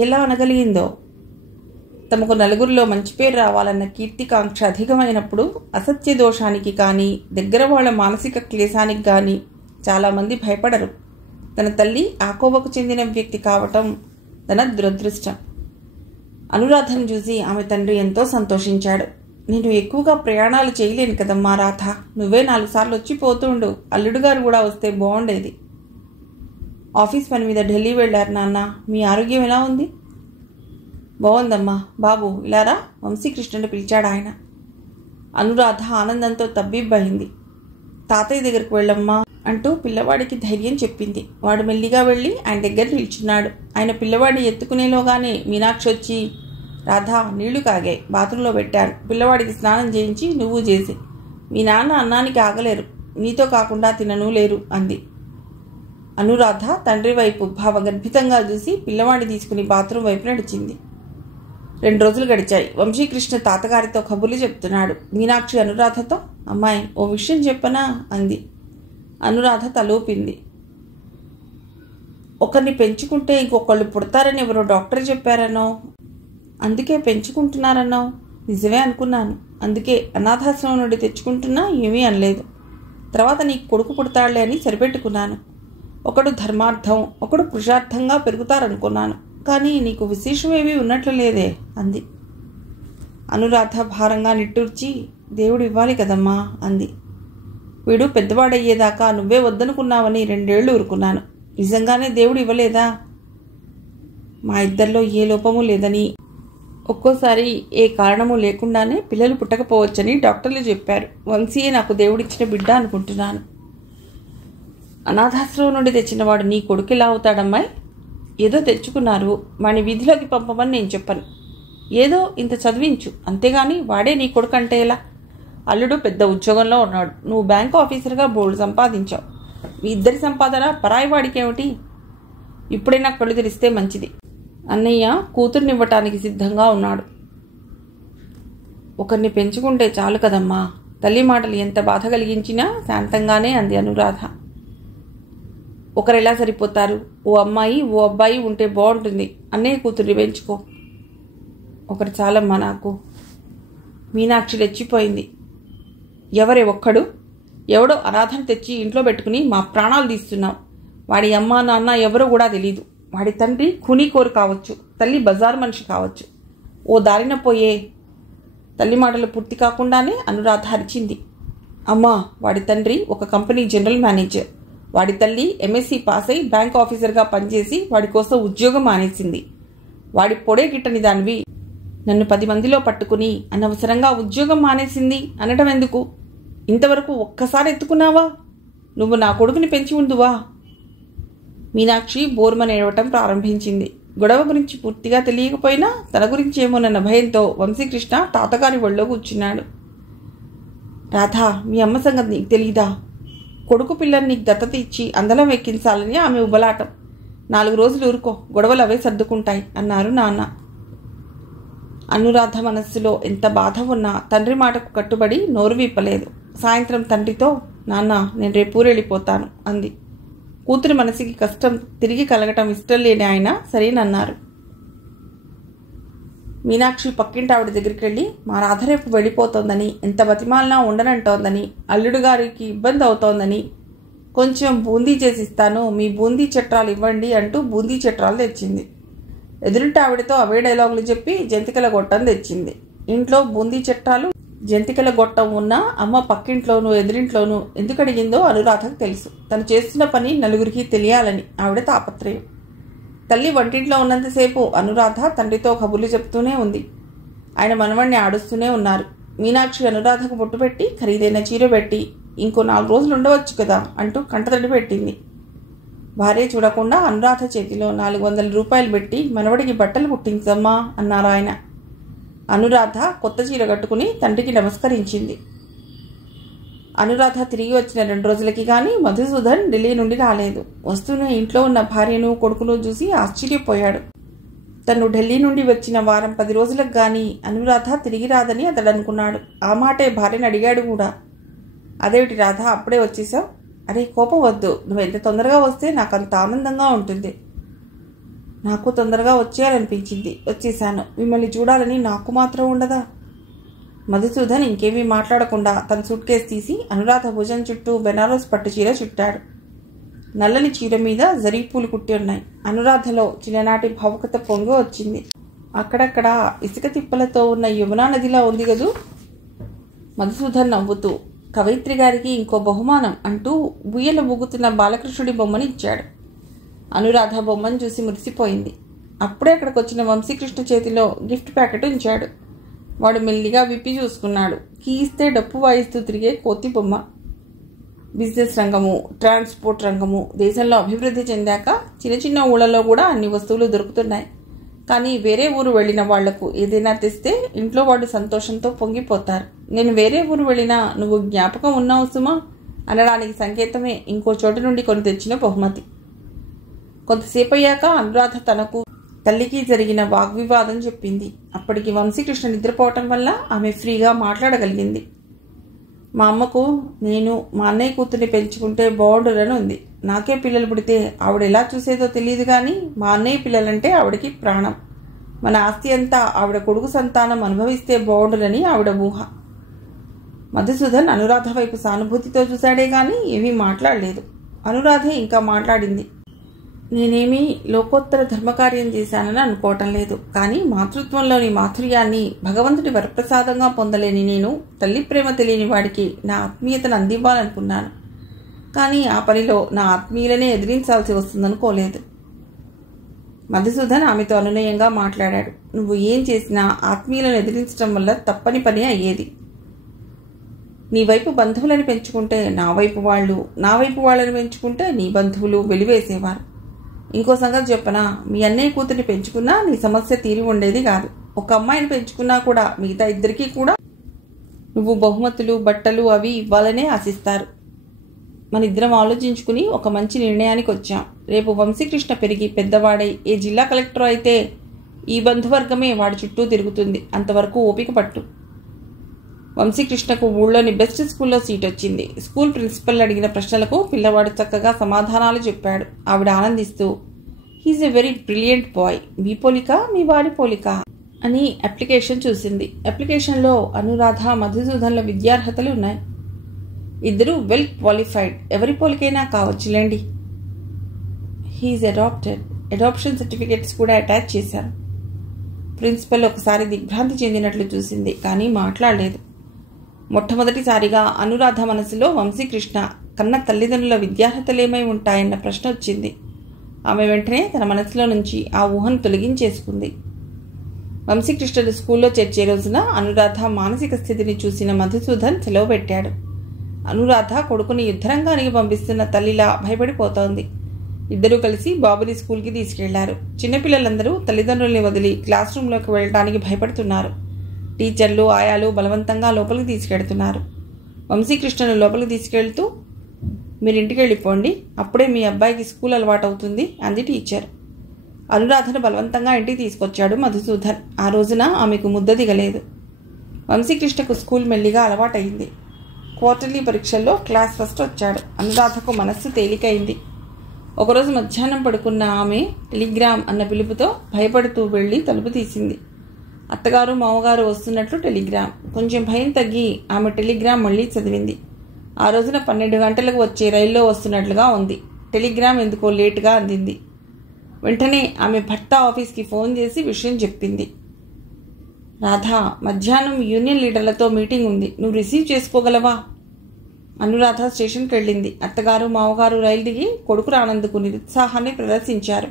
ఎలా అనగలిగిందో. తమకు నలుగురిలో మంచి పేరు రావాలన్న కీర్తికాంక్ష అధికమైనప్పుడు అసత్య దోషానికి కానీ, దగ్గర వాళ్ళ మానసిక క్లేశానికి కానీ చాలామంది భయపడరు. తన తల్లి ఆకోవకు చెందిన వ్యక్తి కావటం తన దురదృష్టం. అనురాధను చూసి ఆమె తండ్రి ఎంతో సంతోషించాడు. నేను ఎక్కువగా ప్రయాణాలు చేయలేను కదమ్మా రాధ, నువ్వే 4 సార్లు వచ్చి పోతుండు. అల్లుడు గారు కూడా వస్తే బాగుండేది. ఆఫీస్ పని మీద ఢిల్లీ వెళ్ళారు నాన్న. మీ ఆరోగ్యం ఎలా ఉంది? బాగుందమ్మా. బాబు ఇలారా, వంశీకృష్ణుని పిలిచాడు ఆయన. అనురాధ ఆనందంతో తబ్బిబ్బయింది. తాతయ్య దగ్గరకు వెళ్ళమ్మా అంటూ పిల్లవాడికి ధైర్యం చెప్పింది. వాడు మెల్లిగా వెళ్ళి ఆయన దగ్గర నిల్చున్నాడు. ఆయన పిల్లవాడిని ఎత్తుకునేలోగానే మీనాక్షి వచ్చి, రాధా నీళ్లు కాగాయి, బాత్రూంలో పెట్టాను, పిల్లవాడికి స్నానం చేయించి నువ్వు చేసి. మీ నాన్న అన్నానికి ఆగలేరు, నీతో కాకుండా తినను లేరు అంది. అనురాధ తండ్రి వైపు భావగర్భితంగా చూసి పిల్లవాడిని తీసుకుని బాత్రూం వైపు నడిచింది. 2 రోజులు గడిచాయి. వంశీకృష్ణ తాతగారితో కబుర్లు చెప్తున్నాడు. మీనాక్షి అనురాధతో, అమ్మాయి ఓ విషయం చెప్పనా అంది. అనురాధ తలూపింది. ఒకరిని పెంచుకుంటే ఇంకొకళ్ళు పుడతారని ఎవరో డాక్టర్ చెప్పారనో, అందుకే పెంచుకుంటున్నారన్నావు. నిజమే అనుకున్నాను. అందుకే అనాథాశ్రమం నుండి తెచ్చుకుంటున్నా ఏమీ అనలేదు. తర్వాత నీకు కొడుకు పుడతాడులే అని సరిపెట్టుకున్నాను. ఒకడు ధర్మార్థం, ఒకడు పురుషార్థంగా పెరుగుతారనుకున్నాను. కానీ నీకు విశేషమేమీ ఉన్నట్లు లేదే అంది. అనురాధ భారంగా నిట్టూర్చి, దేవుడు ఇవ్వాలి కదమ్మా అంది. వీడు పెద్దవాడయ్యేదాకా నువ్వే వద్దనుకున్నావని 2 ఏళ్లు ఊరుకున్నాను. నిజంగానే దేవుడు ఇవ్వలేదా? మా ఇద్దరిలో ఏ లోపము లేదని, ఒక్కోసారి ఏ కారణము లేకుండానే పిల్లలు పుట్టకపోవచ్చని డాక్టర్లు చెప్పారు. వంశీయే నాకు దేవుడిచ్చిన బిడ్డ అనుకుంటున్నాను. అనాథాశ్రమం నుండి తెచ్చిన వాడు నీ కొడుకు ఎలా అవుతాడమ్మాయి? ఏదో తెచ్చుకున్నారు, వాడిని వీధిలోకి పంపమని నేను చెప్పను. ఏదో ఇంత చదివించు, అంతేగాని వాడే నీ కొడుకు అంటే ఎలా? అల్లుడు పెద్ద ఉద్యోగంలో ఉన్నాడు, నువ్వు బ్యాంకు ఆఫీసర్గా బోర్డు సంపాదించావు. మీ ఇద్దరి సంపాదన పరాయి వాడికేమిటి? ఇప్పుడైనా కళ్ళు తెరిస్తే మంచిది. అన్నయ్య కూతుర్నివ్వటానికి సిద్ధంగా ఉన్నాడు. ఒకరిని పెంచుకుంటే చాలు కదమ్మా. తల్లి మాటలు ఎంత బాధ కలిగించినా శాంతంగానే అంది అనురాధ. ఒకరెలా సరిపోతారు? ఓ అమ్మాయి ఓ అబ్బాయి ఉంటే బాగుంటుంది. అన్నయ్య కూతుర్ని పెంచుకో. ఒకరు చాలమ్మా నాకు. మీనాక్షి రెచ్చిపోయింది. ఎవరే ఒక్కడు? ఎవడో అనాథను తెచ్చి ఇంట్లో పెట్టుకుని మా ప్రాణాలు తీస్తున్నావు. వాడి అమ్మ నాన్న ఎవరో కూడా తెలీదు. వాడి తండ్రి ఖూనీకోరు కావచ్చు, తల్లి బజారు మనిషి కావచ్చు. ఓ దారిన పోయే తల్లి మాటలు పూర్తి కాకుండానే అనురాధ అరిచింది. అమ్మా, వాడి తండ్రి ఒక కంపెనీ జనరల్ మేనేజర్. వాడి తల్లి ఎంఎస్సీ పాస్ అయి బ్యాంక్ ఆఫీసర్గా పనిచేసి వాడి కోసం ఉద్యోగం మానేసింది. వాడి పొడే గిట్టని దానివి నన్ను 10 మందిలో పట్టుకుని అనవసరంగా ఉద్యోగం మానేసింది అనటం ఎందుకు? ఇంతవరకు ఒక్కసారి ఎత్తుకున్నావా? నువ్వు నా కొడుకుని పెంచి ఉందువా? మీనాక్షి బోర్మని ఏడవటం ప్రారంభించింది. గొడవ గురించి పూర్తిగా తెలియకపోయినా తన గురించి ఏమోనన్న భయంతో వంశీకృష్ణ తాతగారి ఒళ్ళో కూర్చున్నాడు. రాధా, మీ అమ్మ సంగతి నీకు తెలీదా? కొడుకు పిల్లని నీకు దత్తత ఇచ్చి అందలం ఎక్కించాలని ఆమె ఉబలాటం. 4 రోజులు ఊరుకో, గొడవలు అవే సర్దుకుంటాయి అన్నారు నాన్న. అనురాధ మనస్సులో ఎంత బాధ ఉన్నా తండ్రి మాటకు కట్టుబడి నోరు విప్పలేదు. సాయంత్రం తండ్రితో, నాన్న, నేను రేపు ఊరెళ్ళిపోతాను అంది. కూతురి మనసుకి కష్టం తిరిగి కలగటం ఇష్టం లేని ఆయన సరేనన్నారు. మీనాక్షి పక్కింటి ఆవిడ దగ్గరికి వెళ్ళి, మా రాధ రేపు వెళ్ళిపోతోందని, ఎంత బతిమాలనా ఉండనంటోందని, అల్లుడు గారికి ఇబ్బంది అవుతోందని, కొంచెం బూందీ చేసిస్తాను, మీ బూందీ చట్రాలు ఇవ్వండి అంటూ బూందీ చట్రాలు తెచ్చింది. ఎదురింటి ఆవిడతో అవే డైలాగులు చెప్పి జంతికల గొట్టం తెచ్చింది. ఇంట్లో బూందీ చట్రాలు, జంతికల గొట్టం ఉన్నా అమ్మ పక్కింట్లోనూ ఎదురింట్లోనూ ఎందుకు అడిగిందో అనురాధకు తెలుసు. తను చేస్తున్న పని నలుగురికి తెలియాలని ఆవిడ తాపత్రయం. తల్లి వంటింట్లో ఉన్నంతసేపు అనురాధ తండ్రితో కబుర్లు చెప్తూనే ఉంది. ఆయన మనవణ్ణి ఆడుస్తూనే ఉన్నారు. మీనాక్షి అనురాధకు బొట్టు పెట్టి ఖరీదైన చీర పెట్టి, ఇంకో 4 రోజులు ఉండవచ్చు కదా అంటూ కంటతడి పెట్టింది. భార్య చూడకుండా అనురాధ చేతిలో 400 రూపాయలు పెట్టి, మనవడికి బట్టలు కుట్టించమ్మా అన్నారు ఆయన. అనురాధ కొత్త చీర కట్టుకుని తండ్రికి నమస్కరించింది. అనురాధ తిరిగి వచ్చిన 2 రోజులకి కానీ మధుసూదన్ ఢిల్లీ నుండి రాలేదు. వస్తూనే ఇంట్లో ఉన్న భార్యను కొడుకును చూసి ఆశ్చర్యపోయాడు. తను ఢిల్లీ నుండి వచ్చిన వారం 10 రోజులకు గాని అనురాధ తిరిగి రాదని అతడు అనుకున్నాడు. ఆ మాటే భార్యను అడిగాడు కూడా. అదేమిటి రాధ, అప్పుడే వచ్చేసావు? అరే కోపం వద్దు, నువ్వు ఎంత తొందరగా వస్తే నాకు అంత ఆనందంగా ఉంటుంది. నాకు తొందరగా వచ్చేయాలనిపించింది, వచ్చేశాను. మిమ్మల్ని చూడాలని నాకు మాత్రం ఉండదా? మధుసూదన్ ఇంకేమీ మాట్లాడకుండా తన సూట్ కేసు తీసి అనురాధ భుజం చుట్టూ బెనారస్ పట్టు చీర చుట్టాడు. నల్లని చీర మీద జరీ పూలు కుట్టి ఉన్నాయి. అనురాధలో చిన్ననాటి భావుకత పొంగి వచ్చింది. అక్కడక్కడ ఇసుక తిప్పలతో ఉన్న యమునా నదిలా ఉంది కదూ. మధుసూదన్ నవ్వుతూ, కవయిత్రి గారికి ఇంకో బహుమానం అంటూ బుయ్యలు బుగుతున్న బాలకృష్ణుడి బొమ్మని ఇచ్చాడు. అనురాధ బొమ్మను చూసి మురిసిపోయింది. అప్పుడే అక్కడికి వచ్చిన వంశీకృష్ణ చేతిలో గిఫ్ట్ ప్యాకెట్ ఉంచాడు. వాడు మెల్లిగా విప్పి చూసుకున్నాడు. కీస్తే డప్పు వాయిస్తూ తిరిగే కోతి బొమ్మ. బిజినెస్ రంగము, ట్రాన్స్పోర్ట్ రంగము దేశంలో అభివృద్ధి చెందాక చిన్న చిన్న ఊళ్ళలో కూడా అన్ని వస్తువులు దొరుకుతున్నాయి. కానీ వేరే ఊరు వెళ్ళిన వాళ్లకు ఏదైనా తెస్తే ఇంట్లో వాడు సంతోషంతో పొంగిపోతారు. నేను వేరే ఊరు వెళ్ళినా నువ్వు జ్ఞాపకం ఉన్నావు సుమా అనడానికి సంకేతమే ఇంకో చోటు నుండి కొని తెచ్చిన బహుమతి. కొంతసేపు అయ్యాక అనురాధ తనకు తల్లికి జరిగిన వాగ్వివాదం చెప్పింది. అప్పటికి వంశీకృష్ణ నిద్రపోవటం వల్ల ఆమె ఫ్రీగా మాట్లాడగలిగింది. మా అమ్మకు నేను మా అన్నయ్య కూతుర్ని పెంచుకుంటే బాగుండునని ఉంది. నాకే పిల్లలు పుడితే ఆవిడ ఎలా చూసేదో తెలియదు కానీ మా అన్నయ్య పిల్లలంటే ఆవిడకి ప్రాణం. మన ఆస్తి అంతా ఆవిడ కొడుకు సంతానం అనుభవిస్తే బాగుండునని ఆవిడ ఊహ. మధుసూదన్ అనురాధ వైపు సానుభూతితో చూశాడే గాని ఏమీ మాట్లాడలేదు. అనురాధే ఇంకా మాట్లాడింది. నేనేమీ లోకోత్తర ధర్మకార్యం చేశానని అనుకోవటం లేదు. కానీ మాతృత్వంలోని మాధుర్యాన్ని భగవంతుడి వరప్రసాదంగా పొందలేని నేను తల్లి ప్రేమ తెలియని వాడికి నా ఆత్మీయతను అందివ్వాలనుకున్నాను. కానీ ఆ పనిలో నా ఆత్మీయులనే ఎదిరించాల్సి వస్తుందనుకోలేదు. మధుసూదన్ ఆమెతో అనునయంగా మాట్లాడాడు. నువ్వు ఏం చేసినా ఆత్మీయులను ఎదిరించడం వల్ల తప్పని పని అయ్యేది. నీ వైపు బంధువులను పెంచుకుంటే నా వైపు వాళ్ళు, నా వైపు వాళ్ళని పెంచుకుంటే నీ బంధువులు వెలివేసేవారు. ఇంకో సంగతి చెప్పనా, మీ అన్నయ్య కూతుర్ని పెంచుకున్నా నీ సమస్య తీరి ఉండేది కాదు. ఒక అమ్మాయిని పెంచుకున్నా కూడా మిగతా ఇద్దరికీ కూడా నువ్వు బహుమతులు, బట్టలు అవి ఇవ్వాలనే ఆశిస్తారు. మన ఇద్దరం ఆలోచించుకుని ఒక మంచి నిర్ణయానికి వచ్చాం. రేపు వంశీకృష్ణ పెరిగి పెద్దవాడై ఏ జిల్లా కలెక్టర్ అయితే ఈ బంధువర్గమే వాడి చుట్టూ తిరుగుతుంది. అంతవరకు ఓపిక పట్టు. వంశీకృష్ణకు ఊళ్ళోని బెస్ట్ స్కూల్లో సీట్ వచ్చింది. స్కూల్ ప్రిన్సిపల్ అడిగిన ప్రశ్నలకు పిల్లవాడు చక్కగా సమాధానాలు చెప్పాడు. ఆవిడ ఆనందిస్తూ, he's a very brilliant boy. మీ పోలిక మీ వారి పోలిక అని అప్లికేషన్ చూసింది. అప్లికేషన్లో అనురాధ, మధుసూదన్ల విద్యార్హతలు ఉన్నాయి. ఇద్దరు వెల్ క్వాలిఫైడ్, ఎవరి పోలికైనా కావచ్చులేండి. He is adopted. అడాప్షన్ సర్టిఫికేట్స్ కూడా అటాచ్ చేశారు. ప్రిన్సిపల్ ఒకసారి దిగ్భ్రాంతి చెందినట్లు చూసింది, కానీ మాట్లాడలేదు. మొట్టమొదటిసారిగా అనురాధ మనసులో వంశీకృష్ణ కన్న తల్లిదండ్రుల విద్యార్హతలేమై ఉంటాయన్న ప్రశ్న వచ్చింది. ఆమె వెంటనే తన మనసులో నుంచి ఆ ఊహను తొలగించేసుకుంది. వంశీకృష్ణుడు స్కూల్లో చేర్చే రోజున అనురాధ మానసిక స్థితిని చూసిన మధుసూదన్ సెలవు పెట్టాడు. అనురాధ కొడుకుని యుద్ధరంగానికి పంపిస్తున్న తల్లిలా భయపడిపోతోంది. ఇద్దరూ కలిసి బాబుని స్కూల్కి తీసుకెళ్లారు. చిన్నపిల్లలందరూ తల్లిదండ్రుల్ని వదిలి క్లాస్ రూమ్లోకి వెళ్ళడానికి భయపడుతున్నారు. టీచర్లు, ఆయాలు బలవంతంగా లోపలికి తీసుకెళ్తున్నారు. వంశీకృష్ణను లోపలికి తీసుకెళ్తూ, మీరింటికి వెళ్ళిపోండి, అప్పుడే మీ అబ్బాయికి స్కూల్ అలవాటు అవుతుంది అంది టీచర్. అనురాధను బలవంతంగా ఇంటికి తీసుకొచ్చాడు మధుసూదన్. ఆ రోజున ఆమెకు ముద్ద దిగలేదు. వంశీకృష్ణకు స్కూల్ మెల్లిగా అలవాటైంది. క్వార్టర్లీ పరీక్షల్లో క్లాస్ ఫస్ట్ వచ్చాడు. అనురాధకు మనస్సు తేలికైంది. ఒకరోజు మధ్యాహ్నం పడుకున్న ఆమె టెలిగ్రామ్ అన్న పిలుపుతో భయపడుతూ వెళ్లి తలుపు తీసింది. అత్తగారు, మామగారు వస్తున్నట్లు టెలిగ్రామ్. కొంచెం భయం తగ్గి ఆమె టెలిగ్రామ్ మళ్లీ చదివింది. ఆ రోజున 12 గంటలకు వచ్చే రైల్లో వస్తున్నట్లుగా ఉంది. టెలిగ్రామ్ ఎందుకో లేటుగా అందింది. వెంటనే ఆమె భర్త ఆఫీస్కి ఫోన్ చేసి విషయం చెప్పింది. రాధా, మధ్యాహ్నం యూనియన్ లీడర్లతో మీటింగ్ ఉంది, నువ్వు రిసీవ్ చేసుకోగలవా? అనురాధ స్టేషన్కి వెళ్ళింది. అత్తగారు, మామగారు రైలు దిగి కొడుకు రానందుకు నిరుత్సాహాన్ని ప్రదర్శించారు.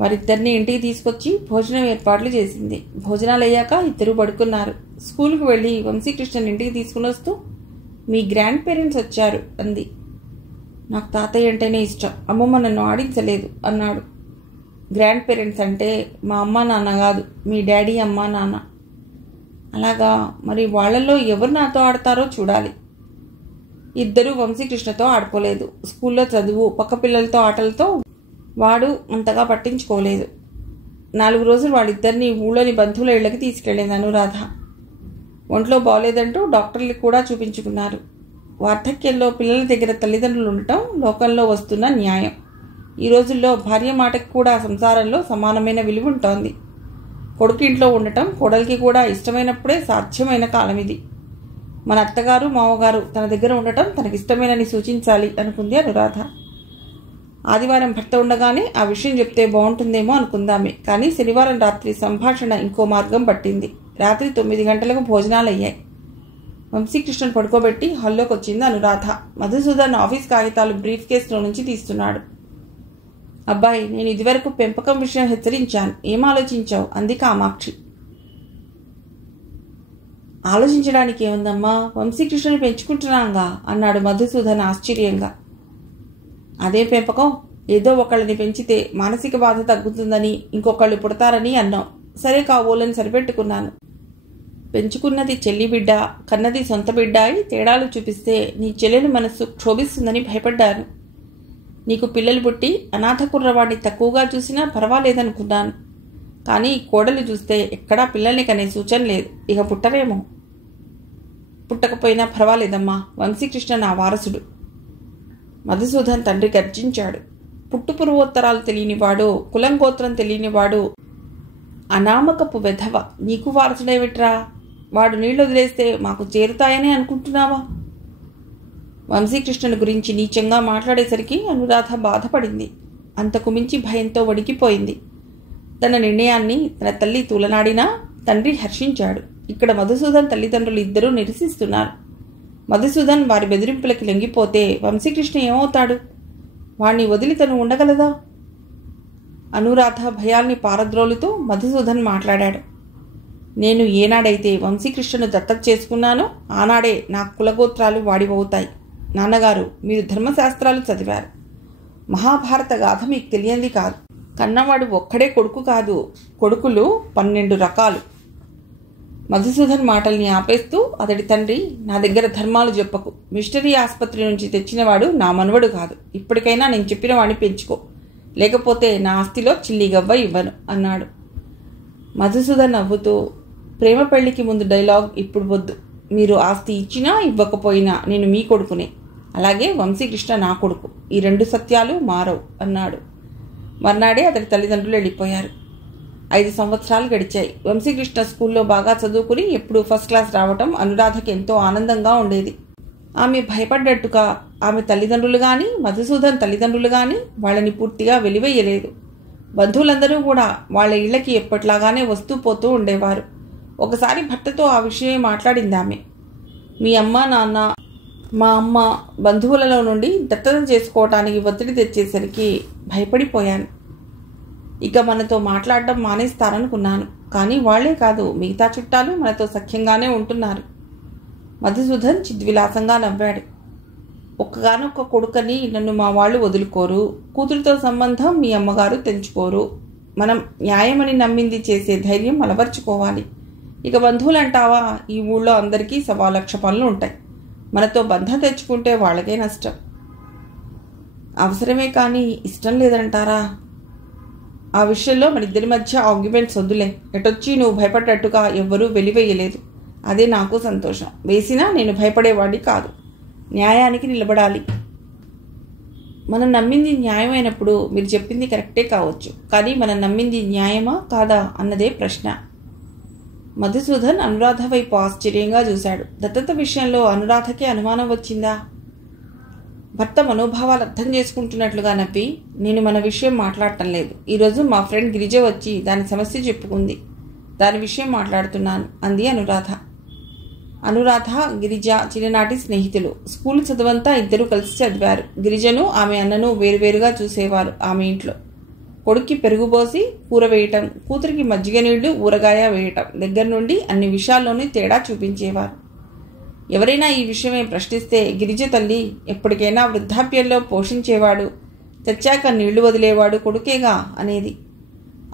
వారిద్దరిని ఇంటికి తీసుకొచ్చి భోజనం ఏర్పాట్లు చేసింది. భోజనాలయ్యాక ఇద్దరూ పడుకున్నారు. స్కూల్కి వెళ్ళి వంశీకృష్ణన్ ఇంటికి తీసుకుని వస్తూ, మీ గ్రాండ్ పేరెంట్స్ వచ్చారు అంది. నాకు తాతయ్య అంటేనే ఇష్టం, అమ్మమ్మ నన్ను ఆడించలేదు అన్నాడు. గ్రాండ్ పేరెంట్స్ అంటే మా అమ్మ నాన్న కాదు, మీ డాడీ అమ్మ నాన్న. అలాగా, మరి వాళ్లలో ఎవరు నాతో ఆడతారో చూడాలి. ఇద్దరూ వంశీకృష్ణతో ఆడుకోలేదు. స్కూల్లో చదువు, పక్క పిల్లలతో ఆటలతో వాడు అంతగా పట్టించుకోలేదు. 4 రోజులు వాళ్ళిద్దరినీ ఊళ్ళోని బంధువుల ఇళ్లకి తీసుకెళ్లింది అనురాధ. ఒంట్లో బాగోలేదంటూ డాక్టర్లకు కూడా చూపించుకున్నారు. వార్ధక్యంలో పిల్లల దగ్గర తల్లిదండ్రులు ఉండటం లోకంలో వస్తున్న న్యాయం. ఈ రోజుల్లో భార్య మాటకి కూడా సంసారంలో సమానమైన విలువ ఉంటోంది. కొడుకు ఇంట్లో ఉండటం కోడలికి కూడా ఇష్టమైనప్పుడే సాధ్యమైన కాలం ఇది. మన అత్తగారు, మామగారు తన దగ్గర ఉండటం తనకిష్టమేనని సూచించాలి అనుకుంది అనురాధ. ఆదివారం భర్త ఉండగానే ఆ విషయం చెప్తే బాగుంటుందేమో అనుకుందామే. కానీ శనివారం రాత్రి సంభాషణ ఇంకో మార్గం పట్టింది. రాత్రి 9 గంటలకు భోజనాలు అయ్యాయి. వంశీకృష్ణన్ పడుకోబెట్టి హాల్లోకి వచ్చింది అనురాధ. మధుసూదన్ ఆఫీస్ కాగితాలు బ్రీఫ్ కేసులో నుంచి తీస్తున్నాడు. అబ్బాయి, నేను ఇదివరకు పెంపకం విషయం హెచ్చరించాను, ఏం ఆలోచించావు అంది కామాక్షి. ఆలోచించడానికి ఏముందమ్మా, వంశీకృష్ణను పెంచుకుంటున్నాంగా అన్నాడు మధుసూదన్ ఆశ్చర్యంగా. అదే పెంపకం, ఏదో ఒకళ్ళని పెంచితే మానసిక బాధ తగ్గుతుందని, ఇంకొకళ్ళు పుడతారని అన్నాం. సరే కాబోలని సరిపెట్టుకున్నాను. పెంచుకున్నది చెల్లి బిడ్డ, కన్నది సొంత బిడ్డ అని తేడాలు చూపిస్తే నీ చెల్లెలి మనస్సు క్షోభిస్తుందని భయపడ్డాను. నీకు పిల్లలు పుట్టి అనాథ కుర్రవాడిని తక్కువగా చూసినా పర్వాలేదనుకున్నాను. కానీ కోడలు చూస్తే ఎక్కడా పిల్లల్ని కనే సూచన లేదు. ఇక పుట్టరేమో. పుట్టకపోయినా పర్వాలేదమ్మా, వంశీకృష్ణ నా వారసుడు. మధుసూదన్ తండ్రి గర్జించాడు. పుట్టు పూర్వోత్తరాలు తెలియనివాడు, కులం గోత్రం తెలియనివాడు, అనామకపు వెధవ నీకు వారసుడేమిట్రా? వాడు నీళ్లు వదిలేస్తే మాకు చేరుతాయని అనుకుంటున్నావా? వంశీకృష్ణుని గురించి నీచంగా మాట్లాడేసరికి అనురాధ బాధపడింది. అంతకు మించి భయంతో వణికిపోయింది. తన నిర్ణయాన్ని తన తల్లి తూలనాడినా తండ్రి హర్షించాడు. ఇక్కడ మధుసూదన్ తల్లిదండ్రులు ఇద్దరూ నిరసిస్తున్నారు. మధుసూదన్ వారి బెదిరింపులకి లొంగిపోతే వంశీకృష్ణ ఏమవుతాడు? వాణ్ణి వదిలి తను ఉండగలదా? అనురాధ భయాల్ని పారద్రోలుతూ మధుసూదన్ మాట్లాడాడు. నేను ఏనాడైతే వంశీకృష్ణను దత్తత చేసుకున్నానో ఆనాడే నా కులగోత్రాలు వాడివవుతాయి. నాన్నగారు, మీరు ధర్మశాస్త్రాలు చదివారు. మహాభారత గాథ మీకు తెలియంది కాదు. కన్నవాడు ఒక్కడే కొడుకు కాదు, కొడుకులు 12 రకాలు. మధుసూదన్ మాటల్ని ఆపేస్తూ అతడి తండ్రి, నా దగ్గర ధర్మాలు చెప్పకు. మిషనరీ ఆసుపత్రి నుంచి తెచ్చినవాడు నా మనవడు కాదు. ఇప్పటికైనా నేను చెప్పిన వాడిని పెంచుకో, లేకపోతే నా ఆస్తిలో చిల్లిగవ్వ ఇవ్వను అన్నాడు. మధుసూదన్ నవ్వుతూ, ప్రేమ పెళ్లికి ముందు డైలాగ్ ఇప్పుడు వద్దు. మీరు ఆస్తి ఇచ్చినా ఇవ్వకపోయినా నేను మీ కొడుకునే, అలాగే వంశీకృష్ణ నా కొడుకు. ఈ 2 సత్యాలు మారవు అన్నాడు. మర్నాడే అతడి తల్లిదండ్రులు వెళ్ళిపోయారు. 5 సంవత్సరాలు గడిచాయి. వంశీకృష్ణ స్కూల్లో బాగా చదువుకుని ఎప్పుడూ ఫస్ట్ క్లాస్ రావటం అనురాధకి ఎంతో ఆనందంగా ఉండేది. ఆమె భయపడ్డట్టుగా ఆమె తల్లిదండ్రులు కానీ మధుసూదన్ తల్లిదండ్రులు కానీ వాళ్ళని పూర్తిగా వెలివేయలేదు. బంధువులందరూ కూడా వాళ్ళ ఇళ్లకి ఎప్పట్లాగానే వస్తూ పోతూ ఉండేవారు. ఒకసారి భర్తతో ఆ విషయమే మాట్లాడింది ఆమె. మీ అమ్మ నాన్న మా అమ్మ బంధువులలో నుండి దత్తత చేసుకోవటానికి ఒత్తిడి తెచ్చేసరికి భయపడిపోయాను. ఇక మనతో మాట్లాడడం మానేస్తారనుకున్నాను. కానీ వాళ్లే కాదు, మిగతా చుట్టాలు మనతో సఖ్యంగానే ఉంటున్నారు. మధుసూదన్ చిద్విలాసంగా నవ్వాడు. ఒక్కగానొక్క కొడుకని నన్ను మా వాళ్ళు వదులుకోరు. కూతురితో సంబంధం మీ అమ్మగారు తెంచుకోరు. మనం న్యాయమని నమ్మింది చేసే ధైర్యం అలవర్చుకోవాలి. ఇక బంధువులంటావా, ఈ ఊళ్ళో అందరికీ 1,00,000 పనులు ఉంటాయి. మనతో బంధం తెచ్చుకుంటే వాళ్ళకే నష్టం. అవసరమే కానీ ఇష్టం లేదంటారా? ఆ విషయంలో మన ఇద్దరి మధ్య ఆర్గ్యుమెంట్స్ వద్దులే. ఎటొచ్చి నువ్వు భయపడ్డట్టుగా ఎవ్వరూ వెలివేయలేదు. అదే నాకు సంతోషం. వేసినా నేను భయపడేవాడిని కాదు. న్యాయానికి నిలబడాలి. మనం నమ్మింది న్యాయమైనప్పుడు మీరు చెప్పింది కరెక్టే కావచ్చు. కానీ మనం నమ్మింది న్యాయమా కాదా అన్నదే ప్రశ్న. మధుసూదన్ అనురాధ వైపు ఆశ్చర్యంగా చూశాడు. దత్తత విషయంలో అనురాధకే అనుమానం వచ్చిందా? భర్త మనోభావాలు అర్థం చేసుకుంటున్నట్లుగా నవ్వి, నేను మన విషయం మాట్లాడటం లేదు. ఈరోజు మా ఫ్రెండ్ గిరిజ వచ్చి దాని సమస్య చెప్పుకుంది. దాని విషయం మాట్లాడుతున్నాను అంది అనురాధ. అనురాధ గిరిజ చిన్ననాటి స్నేహితులు. స్కూల్ చదువంతా ఇద్దరు కలిసి చదివారు. గిరిజను ఆమె అన్నను వేరువేరుగా చూసేవారు. ఆమె ఇంట్లో కొడుక్కి పెరుగుబోసి కూర వేయటం, కూతురికి మజ్జిగ నీళ్లు ఊరగాయ వేయటం దగ్గర నుండి అన్ని విషయాల్లోనూ తేడా చూపించేవారు. ఎవరైనా ఈ విషయమే ప్రశ్నిస్తే గిరిజ తల్లి ఎప్పటికైనా వృద్ధాప్యంలో పోషించేవాడు, తెచ్చాక నీళ్లు వదిలేవాడు కొడుకేగా అనేది.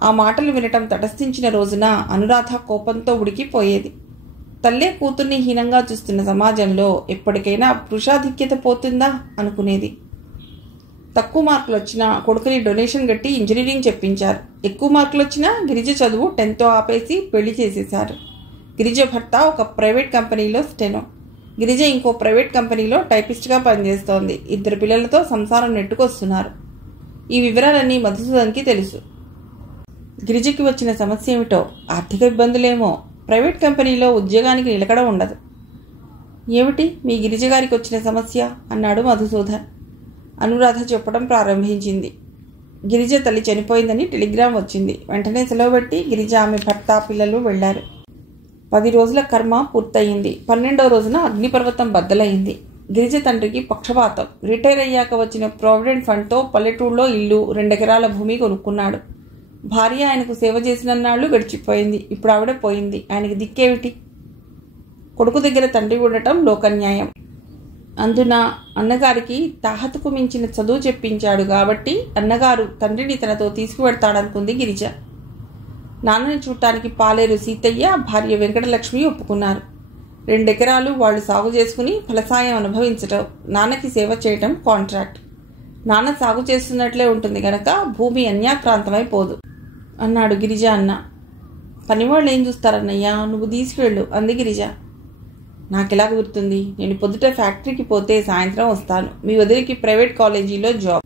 ఆ మాటలు వినటం తటస్థించిన రోజున అనురాధ కోపంతో ఉడికిపోయేది. తల్లే కూతుర్ని హీనంగా చూస్తున్న సమాజంలో ఎప్పటికైనా పురుషాధిక్యత పోతుందా అనుకునేది. తక్కువ మార్కులు వచ్చినా కొడుకుని డొనేషన్ కట్టి ఇంజనీరింగ్ చెప్పించారు. ఎక్కువ మార్కులు వచ్చినా గిరిజ చదువు 10th ఆపేసి పెళ్లి చేసేశారు. గిరిజ భర్త ఒక ప్రైవేట్ కంపెనీలో స్టెనో, గిరిజ ఇంకో ప్రైవేట్ కంపెనీలో టైపిస్ట్గా పనిచేస్తోంది. 2 పిల్లలతో సంసారం నెట్టుకొస్తున్నారు. ఈ వివరాలన్నీ మధుసూదన్కి తెలుసు. గిరిజకి వచ్చిన సమస్య ఏమిటో, ఆర్థిక ఇబ్బందులేమో. ప్రైవేట్ కంపెనీలో ఉద్యోగానికి నిలకడ ఉండదు. ఏమిటి మీ గిరిజ గారికి వచ్చిన సమస్య అన్నాడు మధుసూదన్. అనురాధ చెప్పడం ప్రారంభించింది. గిరిజ తల్లి చనిపోయిందని టెలిగ్రామ్ వచ్చింది. వెంటనే సెలవు పెట్టి గిరిజ ఆమె భర్త పిల్లలు వెళ్లారు. 10 రోజుల కర్మ పూర్తయింది. 12వ రోజున అగ్నిపర్వతం బద్దలైంది. గిరిజ తండ్రికి పక్షపాతం. రిటైర్ అయ్యాక వచ్చిన ప్రావిడెంట్ ఫండ్తో పల్లెటూళ్ళలో ఇల్లు 2 ఎకరాల భూమి కొనుక్కున్నాడు. భార్య ఆయనకు సేవ చేసినన్నాళ్ళు గడిచిపోయింది. ఇప్పుడు ఆవిడ పోయింది. ఆయనకి దిక్కేమిటి? కొడుకు దగ్గర తండ్రి ఉండటం లోకన్యాయం. అందున అన్నగారికి తాహతుకు మించిన చదువు చెప్పించాడు కాబట్టి అన్నగారు తండ్రిని తనతో తీసుకువెడతాడనుకుంది గిరిజ. నాన్నని చూడటానికి పాలేరు సీతయ్య, భార్య వెంకటలక్ష్మి ఒప్పుకున్నారు. 2 ఎకరాలు వాళ్ళు సాగు చేసుకుని ఫలసాయం అనుభవించటం, నాన్నకి సేవ చేయటం కాంట్రాక్ట్. నాన్న సాగు చేస్తున్నట్లే ఉంటుంది గనక భూమి అన్యాక్రాంతమైపోదు అన్నాడు గిరిజ అన్న. పనివాళ్ళు ఏం చూస్తారన్నయ్యా, నువ్వు తీసుకెళ్ళు అంది గిరిజ. నాకెలా గుర్తుంది? నేను పొద్దుట ఫ్యాక్టరీకి పోతే సాయంత్రం వస్తాను. మీ వదిలికి ప్రైవేట్ కాలేజీలో జాబ్.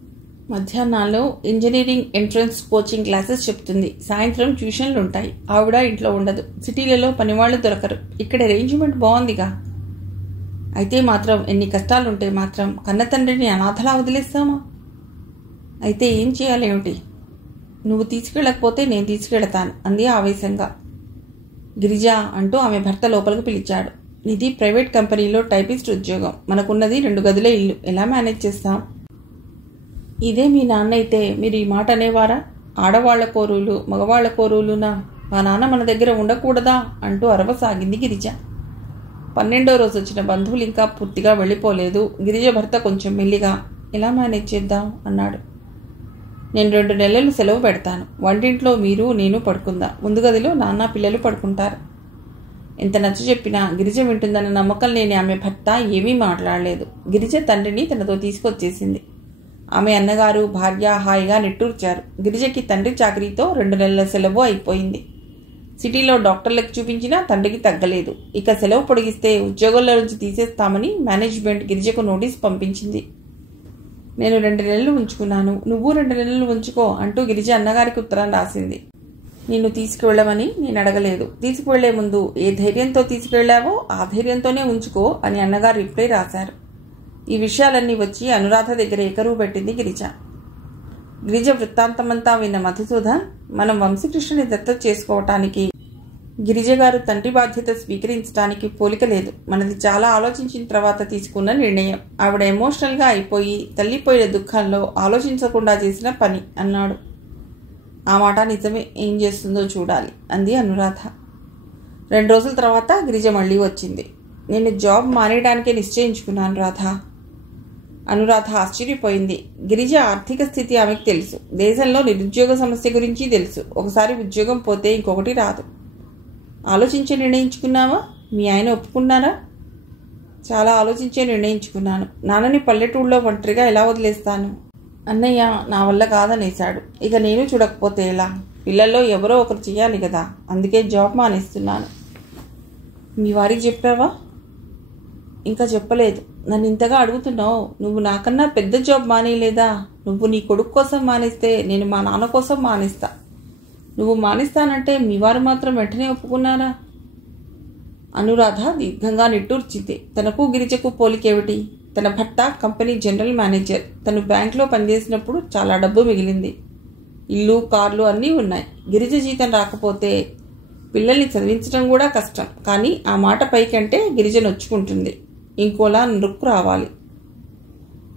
మధ్యాహ్నాల్లో ఇంజనీరింగ్ ఎంట్రన్స్ కోచింగ్ క్లాసెస్ చెప్తుంది. సాయంత్రం ట్యూషన్లు ఉంటాయి. ఆవిడ ఇంట్లో ఉండదు. సిటీలలో పనివాళ్లు దొరకరు. ఇక్కడ అరేంజ్మెంట్ బాగుందిగా. అయితే మాత్రం ఎన్ని కష్టాలుంటే మాత్రం కన్న తండ్రిని అనాథలా వదిలేస్తామా? అయితే ఏం చేయాలేమిటి? నువ్వు తీసుకెళ్ళకపోతే నేను తీసుకెళ్తాను అంది ఆవేశంగా. గిరిజ అంటూ ఆమె భర్త లోపలికి పిలిచాడు. ఇది ప్రైవేట్ కంపెనీలో టైపిస్ట్ ఉద్యోగం. మనకున్నది 2 గదుల ఇల్లు. ఎలా మేనేజ్ చేస్తాం? ఇదే మీ నాన్న అయితే మీరు ఈ మాట అనేవారా? ఆడవాళ్ల కోరులు మగవాళ్ల కోరులునా? మా నాన్న మన దగ్గర ఉండకూడదా అంటూ అరవసాగింది గిరిజ. 12వ రోజు వచ్చిన బంధువులు ఇంకా పూర్తిగా వెళ్ళిపోలేదు. గిరిజ భర్త కొంచెం మెల్లిగా, ఎలా మేనేజ్ చేద్దాం అన్నాడు. నేను 2 నెలలు సెలవు పెడతాను. వంటింట్లో మీరు నేను పడుకుందాం. ముందు గదిలో నాన్న పిల్లలు పడుకుంటారు. ఎంత నచ్చ చెప్పినా గిరిజ వింటుందన్న నమ్మకం లేని ఆమె భర్త ఏమీ మాట్లాడలేదు. గిరిజ తండ్రిని తనతో తీసుకొచ్చేసింది. ఆమె అన్నగారు భార్య హాయిగా నిట్టూర్చారు. గిరిజకి తండ్రి చాకరీతో 2 నెలల సెలవు అయిపోయింది. సిటీలో డాక్టర్లకు చూపించినా తండ్రికి తగ్గలేదు. ఇక సెలవు పొడిగిస్తే ఉద్యోగంలో నుంచి తీసేస్తామని మేనేజ్మెంట్ గిరిజకు నోటీస్ పంపించింది. నేను 2 నెలలు ఉంచుకున్నాను, నువ్వు 2 నెలలు ఉంచుకో అంటూ గిరిజ అన్నగారికి ఉత్తరం రాసింది. నిన్ను తీసుకువెళ్ళమని నేను అడగలేదు. తీసుకువెళ్లే ముందు ఏ ధైర్యంతో తీసుకెళ్లావో ఆ ధైర్యంతోనే ఉంచుకో అని అన్నగారు రిప్లై రాశారు. ఈ విషయాలన్నీ వచ్చి అనురాధ దగ్గర ఏకరువు పెట్టింది గిరిజ. గిరిజ వృత్తాంతమంతా విన్న మధుసూదన్, మనం వంశీకృష్ణని దత్తత చేసుకోవటానికి గిరిజ గారు తండ్రి బాధ్యత స్వీకరించడానికి పోలిక లేదు. మనది చాలా ఆలోచించిన తర్వాత తీసుకున్న నిర్ణయం. ఆవిడ ఎమోషనల్గా అయిపోయి తల్లిపోయిన దుఃఖంలో ఆలోచించకుండా చేసిన పని అన్నాడు. ఆ మాట నిజమే, ఏం చేస్తుందో చూడాలి అంది అనురాధ. 2 రోజుల తర్వాత గిరిజ మళ్ళీ వచ్చింది. నేను జాబ్ మానేయడానికే నిశ్చయించుకున్నాను రాధా. అనురాధ ఆశ్చర్యపోయింది. గిరిజ ఆర్థిక స్థితి ఆమెకు తెలుసు. దేశంలో నిరుద్యోగ సమస్య గురించి తెలుసు. ఒకసారి ఉద్యోగం పోతే ఇంకొకటి రాదు. ఆలోచించి నిర్ణయించుకున్నావా? మీ ఆయన ఒప్పుకున్నారా? చాలా ఆలోచించే నిర్ణయించుకున్నాను. నాన్నని పల్లెటూళ్ళలో ఒంటరిగా ఎలా వదిలేస్తాను? అన్నయ్య నా వల్ల కాదనేశాడు. ఇక నేను చూడకపోతే ఎలా? పిల్లల్లో ఎవరో ఒకరు చేయాలి కదా, అందుకే జాబ్ మానేస్తున్నాను. మీ వారికి చెప్పావా? ఇంకా చెప్పలేదు. నన్ను ఇంతగా అడుగుతున్నావు. నువ్వు నాకన్నా పెద్ద జాబ్ మానేయలేదా? నువ్వు నీ కొడుకు కోసం మానేస్తే నేను మా నాన్న కోసం మానేస్తా. నువ్వు మానేస్తానంటే మీ వారు మాత్రం వెంటనే ఒప్పుకున్నారా? అనురాధ దీర్ఘంగా నిట్టూర్చింది. తనకు గిరిజకు పోలికేమిటి? తన భర్త కంపెనీ జనరల్ మేనేజర్. తను బ్యాంక్లో పనిచేసినప్పుడు చాలా డబ్బు మిగిలింది. ఇల్లు, కార్లు అన్నీ ఉన్నాయి. గిరిజ జీతం రాకపోతే పిల్లల్ని చదివించడం కూడా కష్టం. కానీ ఆ మాట పైకంటే గిరిజ నొచ్చుకుంటుంది. ఇంకోలా నృక్కు రావాలి.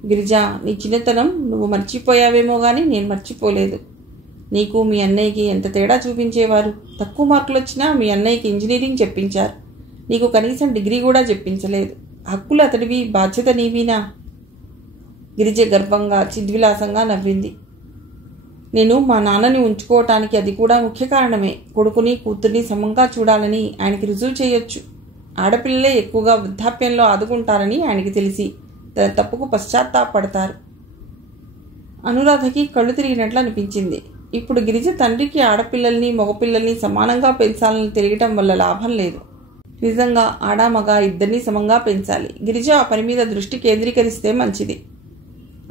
గిరిజ, నీ చిన్నతనం నువ్వు మర్చిపోయావేమో కానీ నేను మర్చిపోలేదు. నీకు మీ అన్నయ్యకి ఎంత తేడా చూపించేవారు. తక్కువ మార్కులు వచ్చినా మీ అన్నయ్యకి ఇంజనీరింగ్ చెప్పించారు. నీకు కనీసం డిగ్రీ కూడా చెప్పించలేదు. హక్కులు అతడివి, బాధ్యత నీవీనా? గిరిజ గర్వంగా చిద్విలాసంగా నవ్వింది. నేను మా నాన్నని ఉంచుకోవటానికి అది కూడా ముఖ్య కారణమే. కొడుకుని కూతుర్ని సమంగా చూడాలని ఆయనకి రుజువు చేయొచ్చు. ఆడపిల్లలే ఎక్కువగా వృద్ధాప్యంలో ఆదుకుంటారని ఆయనకి తెలిసి తన తప్పుకు పశ్చాత్తాపడతారు. అనురాధకి కళ్ళు తిరిగినట్లు అనిపించింది. ఇప్పుడు గిరిజ తండ్రికి ఆడపిల్లల్ని మగపిల్లల్ని సమానంగా పెంచాలని తెలియటం వల్ల లాభం లేదు. నిజంగా ఆడామగ ఇద్దరినీ సమంగా పెంచాలి. గిరిజ ఆ పని మీద దృష్టి కేంద్రీకరిస్తే మంచిది.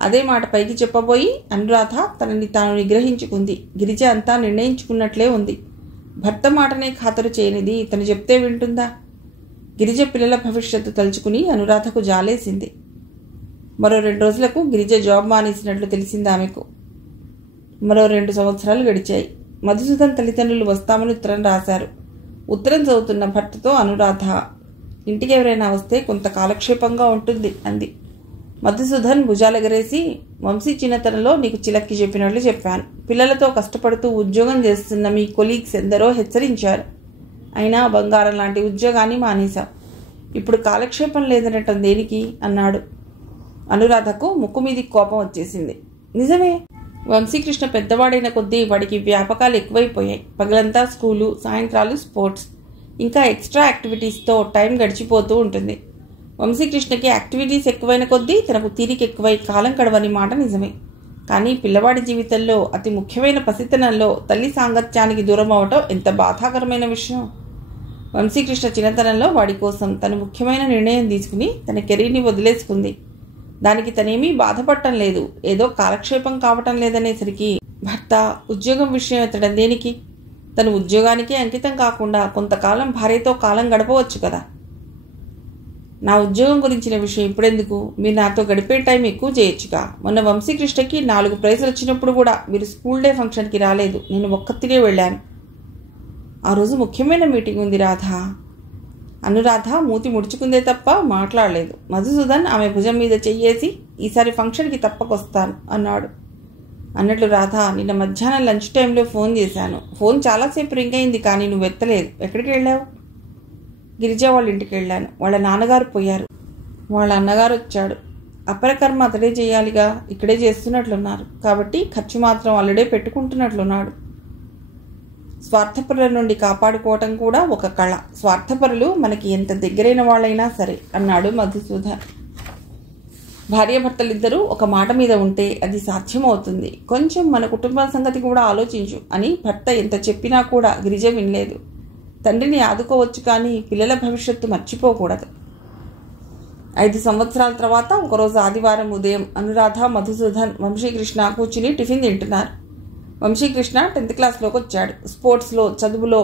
అదే మాట పైకి చెప్పబోయి అనురాధ తనని తాను నిగ్రహించుకుంది. గిరిజ అంతా నిర్ణయించుకున్నట్లే ఉంది. భర్త మాటనే ఖాతరు చేయనిది తను చెప్తే వింటుందా? గిరిజ పిల్లల భవిష్యత్తు తలుచుకుని అనురాధకు జాలేసింది. మరో 2 రోజులకు గిరిజ జాబ్ మానేసినట్లు తెలిసింది ఆమెకు. మరో 2 సంవత్సరాలు గడిచాయి. మధుసూదన్ తల్లిదండ్రులు వస్తామని ఉత్తరం రాశారు. ఉత్తరం చదువుతున్న భర్తతో అనురాధ, ఇంటికి ఎవరైనా వస్తే కొంత కాలక్షేపంగా ఉంటుంది అంది. మధుసూదన్ భుజాలెగరేసి, వంశీ చిన్నతనంలో నీకు చిలక్కి చెప్పినట్లు చెప్పాను. పిల్లలతో కష్టపడుతూ ఉద్యోగం చేస్తున్న మీ కొలీగ్స్ ఎందరో హెచ్చరించారు. అయినా బంగారం లాంటి ఉద్యోగాన్ని మానేశాం. ఇప్పుడు కాలక్షేపం లేదనటం దేనికి అన్నాడు. అనురాధకు ముక్కు మీది కోపం వచ్చేసింది. నిజమే, వంశీకృష్ణ పెద్దవాడైన కొద్దీ వాడికి వ్యాపకాలు ఎక్కువైపోయాయి. పగలంతా స్కూలు, సాయంత్రాలు స్పోర్ట్స్, ఇంకా ఎక్స్ట్రా యాక్టివిటీస్తో టైం గడిచిపోతూ ఉంటుంది. వంశీకృష్ణకి యాక్టివిటీస్ ఎక్కువైన కొద్దీ తనకు తీరిక ఎక్కువై కాలం గడవని మాట నిజమే. కానీ పిల్లవాడి జీవితంలో అతి ముఖ్యమైన పసితనంలో తల్లి సాంగత్యానికి దూరం అవటం ఎంత బాధాకరమైన విషయం. వంశీకృష్ణ చిన్నతనంలో వాడి కోసం తను ముఖ్యమైన నిర్ణయం తీసుకుని తన కెరీర్ని వదిలేసుకుంది. దానికి తనేమీ బాధపడటం లేదు. ఏదో కాలక్షేపం కావటం లేదనేసరికి భర్త ఉద్యోగం విషయం ఎత్తడం దేనికి? తను ఉద్యోగానికే అంకితం కాకుండా కొంతకాలం భార్యతో కాలం గడపవచ్చు కదా. నా ఉద్యోగం గురించిన విషయం ఇప్పుడెందుకు? మీరు నాతో గడిపే టైం ఎక్కువ చేయొచ్చుగా. మొన్న వంశీకృష్ణకి 4 ప్రైజులు వచ్చినప్పుడు కూడా మీరు స్కూల్ డే ఫంక్షన్కి రాలేదు. నేను ఒక్కతినే వెళ్ళాను. ఆ రోజు ముఖ్యమైన మీటింగ్ ఉంది రాధా. అనురాధ మూతి ముడుచుకుందే తప్ప మాట్లాడలేదు. మధుసూదన్ ఆమె భుజం మీద చెయ్యేసి, ఈసారి ఫంక్షన్కి తప్పకొస్తాను అన్నాడు. అన్నట్లు రాధ, నిన్న మధ్యాహ్నం లంచ్ టైంలో ఫోన్ చేశాను. ఫోన్ చాలాసేపు రింగ్ అయింది, కానీ నువ్వు ఎత్తలేదు. ఎక్కడికి వెళ్ళావు? గిరిజ వాళ్ళ ఇంటికి వెళ్ళాను. వాళ్ళ నాన్నగారు పోయారు. వాళ్ళ అన్నగారు వచ్చాడు. అపరకర్మ అతడే చేయాలిగా. ఇక్కడే చేస్తున్నట్లున్నారు. కాబట్టి ఖర్చు మాత్రం అల్లడే పెట్టుకుంటున్నట్లున్నాడు. స్వార్థపరుల నుండి కాపాడుకోవటం కూడా ఒక కళ. స్వార్థపరులు మనకి ఎంత దగ్గరైన వాళ్ళైనా సరే అన్నాడు మధుసూదన్. భార్యాభర్తలిద్దరూ ఒక మాట మీద ఉంటే అది సాధ్యమవుతుంది. కొంచెం మన కుటుంబం సంగతి కూడా ఆలోచించు అని భర్త ఎంత చెప్పినా కూడా గిరిజ వినలేదు. తండ్రిని ఆదుకోవచ్చు కానీ పిల్లల భవిష్యత్తు మర్చిపోకూడదు. 5 సంవత్సరాల తర్వాత ఒకరోజు ఆదివారం ఉదయం అనురాధ, మధుసూదన్, వంశీకృష్ణ కూర్చుని టిఫిన్ తింటున్నారు. వంశీకృష్ణ 10th క్లాస్లోకి వచ్చాడు. స్పోర్ట్స్లో, చదువులో,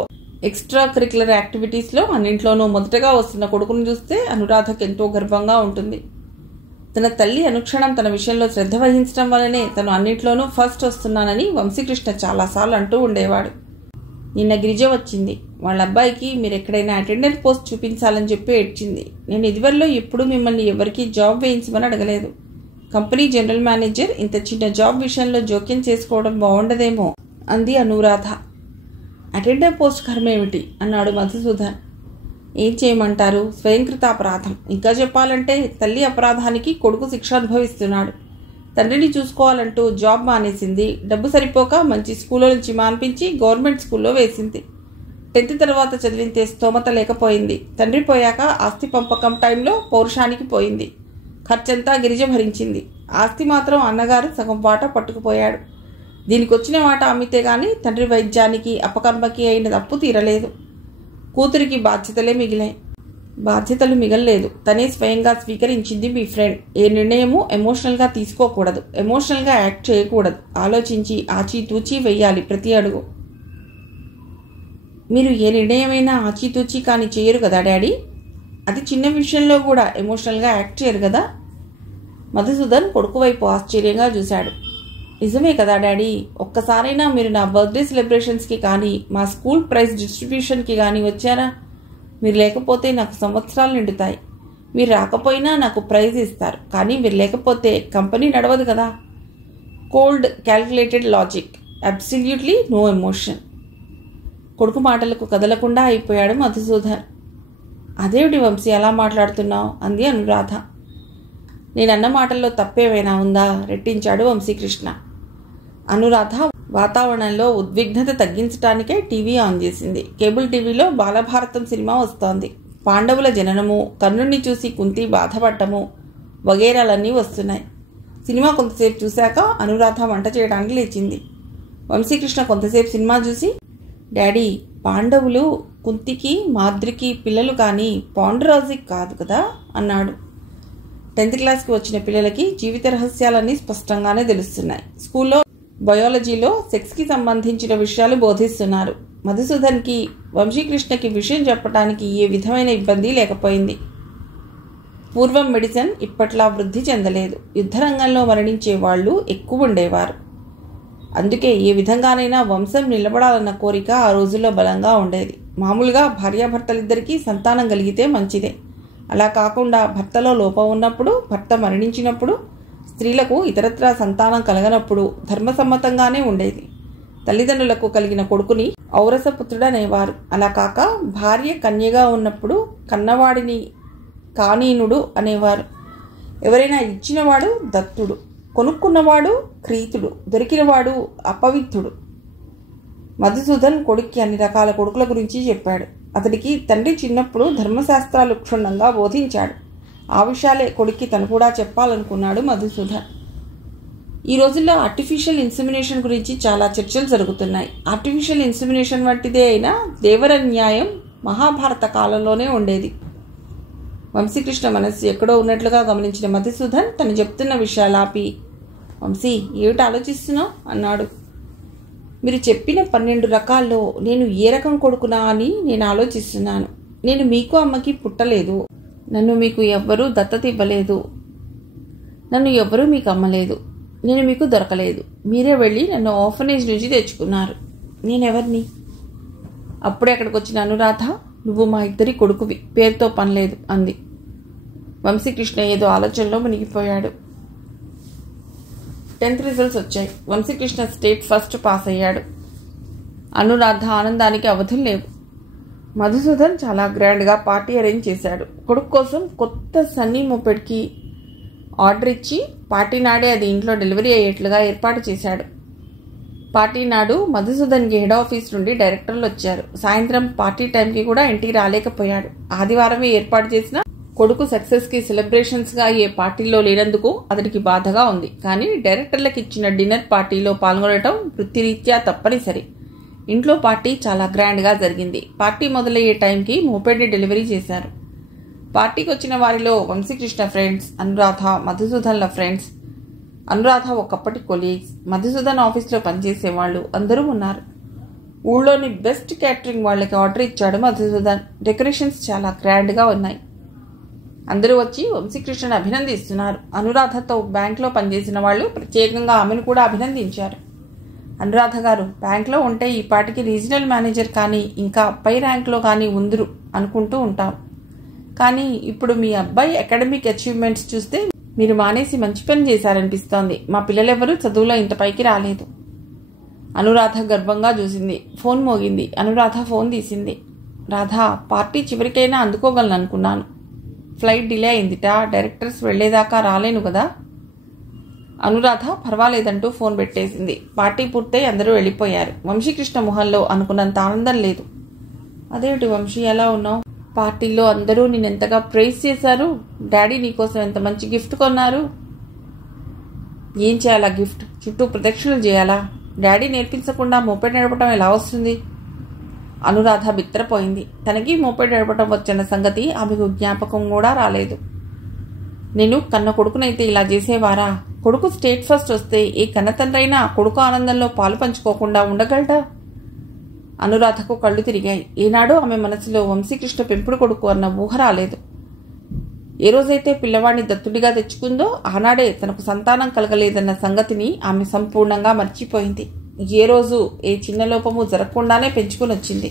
ఎక్స్ట్రా కరిక్యులర్ యాక్టివిటీస్లో అన్నింట్లోనూ మొదటగా వస్తున్న కొడుకును చూస్తే అనురాధకు ఎంతో గర్వంగా ఉంటుంది. తన తల్లి అనుక్షణం తన విషయంలో శ్రద్ధ వహించడం వల్లనే తను అన్నిట్లోనూ ఫస్ట్ వస్తున్నానని వంశీకృష్ణ చాలాసార్లు అంటూ ఉండేవాడు. నిన్న గిరిజ వచ్చింది. వాళ్ళ అబ్బాయికి మీరు ఎక్కడైనా అటెండెంట్ పోస్ట్ చూపించాలని చెప్పి ఏడ్చింది. నేను ఇదివరలో ఎప్పుడూ మిమ్మల్ని ఎవరికీ జాబ్ వేయించమని అడగలేదు. కంపెనీ జనరల్ మేనేజర్ ఇంత చిన్న జాబ్ విషయంలో జోక్యం చేసుకోవడం బాగుండదేమో అంది అనురాధ. అటెండెంట్ పోస్ట్ కర్మేమిటి అన్నాడు మధుసూదన్. ఏం చేయమంటారు, స్వయంకృత అపరాధం. ఇంకా చెప్పాలంటే తల్లి అపరాధానికి కొడుకు శిక్ష అనుభవిస్తున్నాడు. తండ్రిని చూసుకోవాలంటూ జాబ్ మానేసింది. డబ్బు సరిపోక మంచి స్కూల్లో నుంచి మాన్పించి గవర్నమెంట్ స్కూల్లో వేసింది. 10th తర్వాత చదివింతే స్తోమత లేకపోయింది. తండ్రి పోయాక ఆస్తి పంపకం టైంలో పౌరుషానికి పోయింది. ఖర్చంతా గిరిజ భరించింది. ఆస్తి మాత్రం అన్నగారు సగం వాట పట్టుకుపోయాడు. దీనికి వచ్చిన వాట అమ్మితే గాని తండ్రి వైద్యానికి అపకర్మకి అయిన తప్పు తీరలేదు. కూతురికి బాధ్యతలే మిగిలాయి. బాధ్యతలు మిగలలేదు. తనే స్వయంగా స్వీకరించింది మీ ఫ్రెండ్. ఏ నిర్ణయము ఎమోషనల్గా తీసుకోకూడదు, ఎమోషనల్గా యాక్ట్ చేయకూడదు. ఆలోచించి ఆచితూచి వెయ్యాలి ప్రతి అడుగు. మీరు ఏ నిర్ణయమైనా ఆచితూచి కానీ చేయరు కదా డాడీ. అది చిన్న విషయంలో కూడా ఎమోషనల్గా యాక్ట్ చేయరు కదా. మధుసూదన్ కొడుకు వైపు ఆశ్చర్యంగా చూశాడు. నిజమే కదా డాడీ. ఒక్కసారైనా మీరు నా బర్త్డే సెలబ్రేషన్స్కి కానీ మా స్కూల్ ప్రైజ్ డిస్ట్రిబ్యూషన్కి కానీ వచ్చారా? మీరు లేకపోతే నాకు సంవత్సరాలు నిండుతాయి. మీరు రాకపోయినా నాకు ప్రైజ్ ఇస్తారు. కానీ మీరు లేకపోతే కంపెనీ నడవదు కదా. Cold calculated logic, absolutely no emotion. కొడుకు మాటలకు కదలకుండా అయిపోయాడు మధుసూదన్. అదేమిటి వంశీ అలా మాట్లాడుతున్నావు అంది అనురాధ. నేనన్న మాటల్లో తప్పేమైనా ఉందా రెట్టించాడు వంశీకృష్ణ. అనురాధ వాతావరణంలో ఉద్విగ్నత తగ్గించడానికే టీవీ ఆన్ చేసింది. కేబుల్ టీవీలో బాలభారతం సినిమా వస్తోంది. పాండవుల జననము, కర్ణుణ్ణి చూసి కుంతి బాధపడటము వగేరాలన్నీ వస్తున్నాయి. సినిమా కొంతసేపు చూశాక అనురాధ వంట చేయడానికి లేచింది. వంశీకృష్ణ కొంతసేపు సినిమా చూసి, డాడీ పాండవులు కుంతికి మాద్రికి పిల్లలు కానీ పాండురాజుకి కాదు కదా అన్నాడు. 10th క్లాస్కి వచ్చిన పిల్లలకి జీవిత రహస్యాలన్నీ స్పష్టంగానే తెలుస్తున్నాయి. స్కూల్లో బయాలజీలో సెక్స్కి సంబంధించిన విషయాలు బోధిస్తున్నారు. మధుసూదన్కి వంశీకృష్ణకి విషయం చెప్పడానికి ఏ విధమైన ఇబ్బంది లేకపోయింది. పూర్వం మెడిసిన్ ఇప్పట్లా వృద్ధి చెందలేదు. యుద్ధరంగంలో మరణించే వాళ్ళు ఎక్కువ ఉండేవారు. అందుకే ఏ విధంగానైనా వంశం నిలబడాలన్న కోరిక ఆ రోజుల్లో బలంగా ఉండేది. మామూలుగా భార్యాభర్తలిద్దరికీ సంతానం కలిగితే మంచిదే. అలా కాకుండా భర్తలో లోపం ఉన్నప్పుడు, భర్త మరణించినప్పుడు, స్త్రీలకు ఇతరత్రా సంతానం కలగనప్పుడు ధర్మసమ్మతంగానే ఉండేది. తల్లిదండ్రులకు కలిగిన కొడుకుని ఔరసపుత్రుడనేవారు. అలా కాక భార్య కన్యగా ఉన్నప్పుడు కన్నవాడిని కానీనుడు అనేవారు. ఎవరైనా ఇచ్చినవాడు దత్తుడు, కొనుక్కున్నవాడు క్రీతుడు, దొరికినవాడు అపవిత్రుడు. మధుసూదన్ కొడుక్కి అన్ని రకాల కొడుకుల గురించి చెప్పాడు. అతడికి తండ్రి చిన్నప్పుడు ధర్మశాస్త్రాలు క్షుణ్ణంగా బోధించాడు. ఆ విషయాలే కొడుక్కి తను కూడా చెప్పాలనుకున్నాడు మధుసూదన్. ఈ రోజుల్లో ఆర్టిఫిషియల్ ఇన్సెమినేషన్ గురించి చాలా చర్చలు జరుగుతున్నాయి. ఆర్టిఫిషియల్ ఇన్సెమినేషన్ వంటిదే అయినా దేవర న్యాయం మహాభారత కాలంలోనే ఉండేది. వంశీకృష్ణ మనస్సు ఎక్కడో ఉన్నట్లుగా గమనించిన మధుసూదన్ తను చెప్తున్న విషయాలు ఆపి, వంశీ ఏమిటి ఆలోచిస్తున్నావు అన్నాడు. మీరు చెప్పిన 12 రకాల్లో నేను ఏ రకం కొడుకునా అని నేను ఆలోచిస్తున్నాను. నేను మీకు అమ్మకి పుట్టలేదు. నన్ను మీకు ఎవ్వరూ దత్తత ఇవ్వలేదు. నన్ను ఎవ్వరూ మీకు అమ్మలేదు. నేను మీకు దొరకలేదు. మీరే వెళ్ళి నన్ను ఆర్ఫనేజ్ నుంచి తెచ్చుకున్నారు. నేనెవరిని? అప్పుడే అక్కడికి వచ్చిన అనురాధ, నువ్వు మా ఇద్దరి కొడుకువి, పేరుతో పనిలేదు అంది. వంశీకృష్ణ ఏదో ఆలోచనలో మునిగిపోయాడు. 10th రిజల్ట్స్ వచ్చాయి. వంశీకృష్ణ స్టేట్ ఫస్ట్ పాస్ అయ్యాడు. అనురాధ ఆనందానికి అవధులు లేవు. మధుసూదన్ చాలా గ్రాండ్గా పార్టీ అరేంజ్ చేశాడు. కొడుకు కోసం కొత్త సన్నీ మోపెడ్కి ఆర్డర్ ఇచ్చి పార్టీ నాడే అది ఇంట్లో డెలివరీ అయ్యేట్లుగా ఏర్పాటు చేశాడు. పార్టీ నాడు మధుసూదన్కి హెడ్ ఆఫీస్ నుండి డైరెక్టర్లు వచ్చారు. సాయంత్రం పార్టీ టైంకి కూడా ఇంటికి రాలేకపోయాడు. ఆదివారమే ఏర్పాటు చేసిన కొడుకు సక్సెస్కి సెలబ్రేషన్స్గా ఏ పార్టీలో లేనందుకు అతడికి బాధగా ఉంది. కానీ డైరెక్టర్లకు ఇచ్చిన డిన్నర్ పార్టీలో పాల్గొనడం వృత్తిరీత్యా తప్పనిసరి. ఇంట్లో పార్టీ చాలా గ్రాండ్గా జరిగింది. పార్టీ మొదలయ్యే టైంకి మోపెడ్ని డెలివరీ చేశారు. పార్టీకి వచ్చిన వారిలో వంశీకృష్ణ ఫ్రెండ్స్, అనురాధ, మధుసూదన్ల ఫ్రెండ్స్. అనురాధ ఒకప్పటి కొలీగ్స్, మధుసూదన్ ఆఫీస్లో పనిచేసేవాళ్ళు అందరూ ఉన్నారు. ఊళ్ళోని బెస్ట్ క్యాటరింగ్ వాళ్ళకి ఆర్డర్ ఇచ్చాడు మధుసూదన్. డెకరేషన్స్ చాలా గ్రాండ్గా ఉన్నాయి. అందరూ వచ్చి వంశీకృష్ణను అభినందిస్తున్నారు. అనురాధతో బ్యాంక్లో పనిచేసిన వాళ్ళు ప్రత్యేకంగా ఆమెను కూడా అభినందించారు. అనురాధ గారు బ్యాంక్లో ఉంటే ఈ పాటికి రీజనల్ మేనేజర్ కానీ ఇంకా పై ర్యాంక్లో కానీ ఉందరు అనుకుంటూ ఉంటాం. కానీ ఇప్పుడు మీ అబ్బాయి అకాడమిక్ అచీవ్మెంట్స్ చూస్తే మీరు మానేసి మంచి పని చేశారనిపిస్తోంది. మా పిల్లలెవరూ చదువులో ఇంత పైకి రాలేదు. అనురాధ గర్వంగా చూసింది. ఫోన్ మోగింది. అనురాధ ఫోన్ తీసింది. రాధా, పార్టీ చివరికైనా అందుకోగలను అనుకున్నాను. ఫ్లైట్ డిలే అయిందిట. డైరెక్టర్స్ వెళ్లేదాకా రాలేను కదా. అనురాధ పర్వాలేదంటూ ఫోన్ పెట్టేసింది. పార్టీ పూర్తయి అందరూ వెళ్ళిపోయారు. వంశీకృష్ణ మొహంలో అనుకున్నంత ఆనందం లేదు. అదేమిటి వంశీ, ఎలా ఉన్నావు? పార్టీలో అందరూ నేనెంతగా ప్రైజ్ చేశారు. డాడీ నీకోసం ఎంత మంచి గిఫ్ట్ కొన్నారు. ఏం చేయాలా గిఫ్ట్? చుట్టూ ప్రదక్షిణలు చేయాలా? డాడీ నేర్పించకుండా మోపెడ్ నడపడం ఎలా వస్తుంది? అనురాధ బిత్తరపోయింది. తనకి మోపెడ్ నడపడం వచ్చిన సంగతి ఆమెకు జ్ఞాపకం కూడా రాలేదు. నేను కన్న కొడుకునైతే ఇలా చేసేవారా? కొడుకు స్టేట్ ఫస్ట్ వస్తే ఏ కన్నతండ్రైనా కొడుకు ఆనందంలో పాలు పంచుకోకుండా ఉండగలడా? అనురాధకు కళ్ళు తిరిగాయి. ఏనాడో ఆమె మనసులో వంశీకృష్ణ పెంపుడు కొడుకు అన్న ఊహ రాలేదు. ఏ రోజైతే పిల్లవాడిని దత్తుడిగా తెచ్చుకుందో ఆనాడే తనకు సంతానం కలగలేదన్న సంగతిని ఆమె సంపూర్ణంగా మర్చిపోయింది. ఏ రోజు ఏ చిన్న లోపము జరగకుండానే పెంచుకుని వచ్చింది.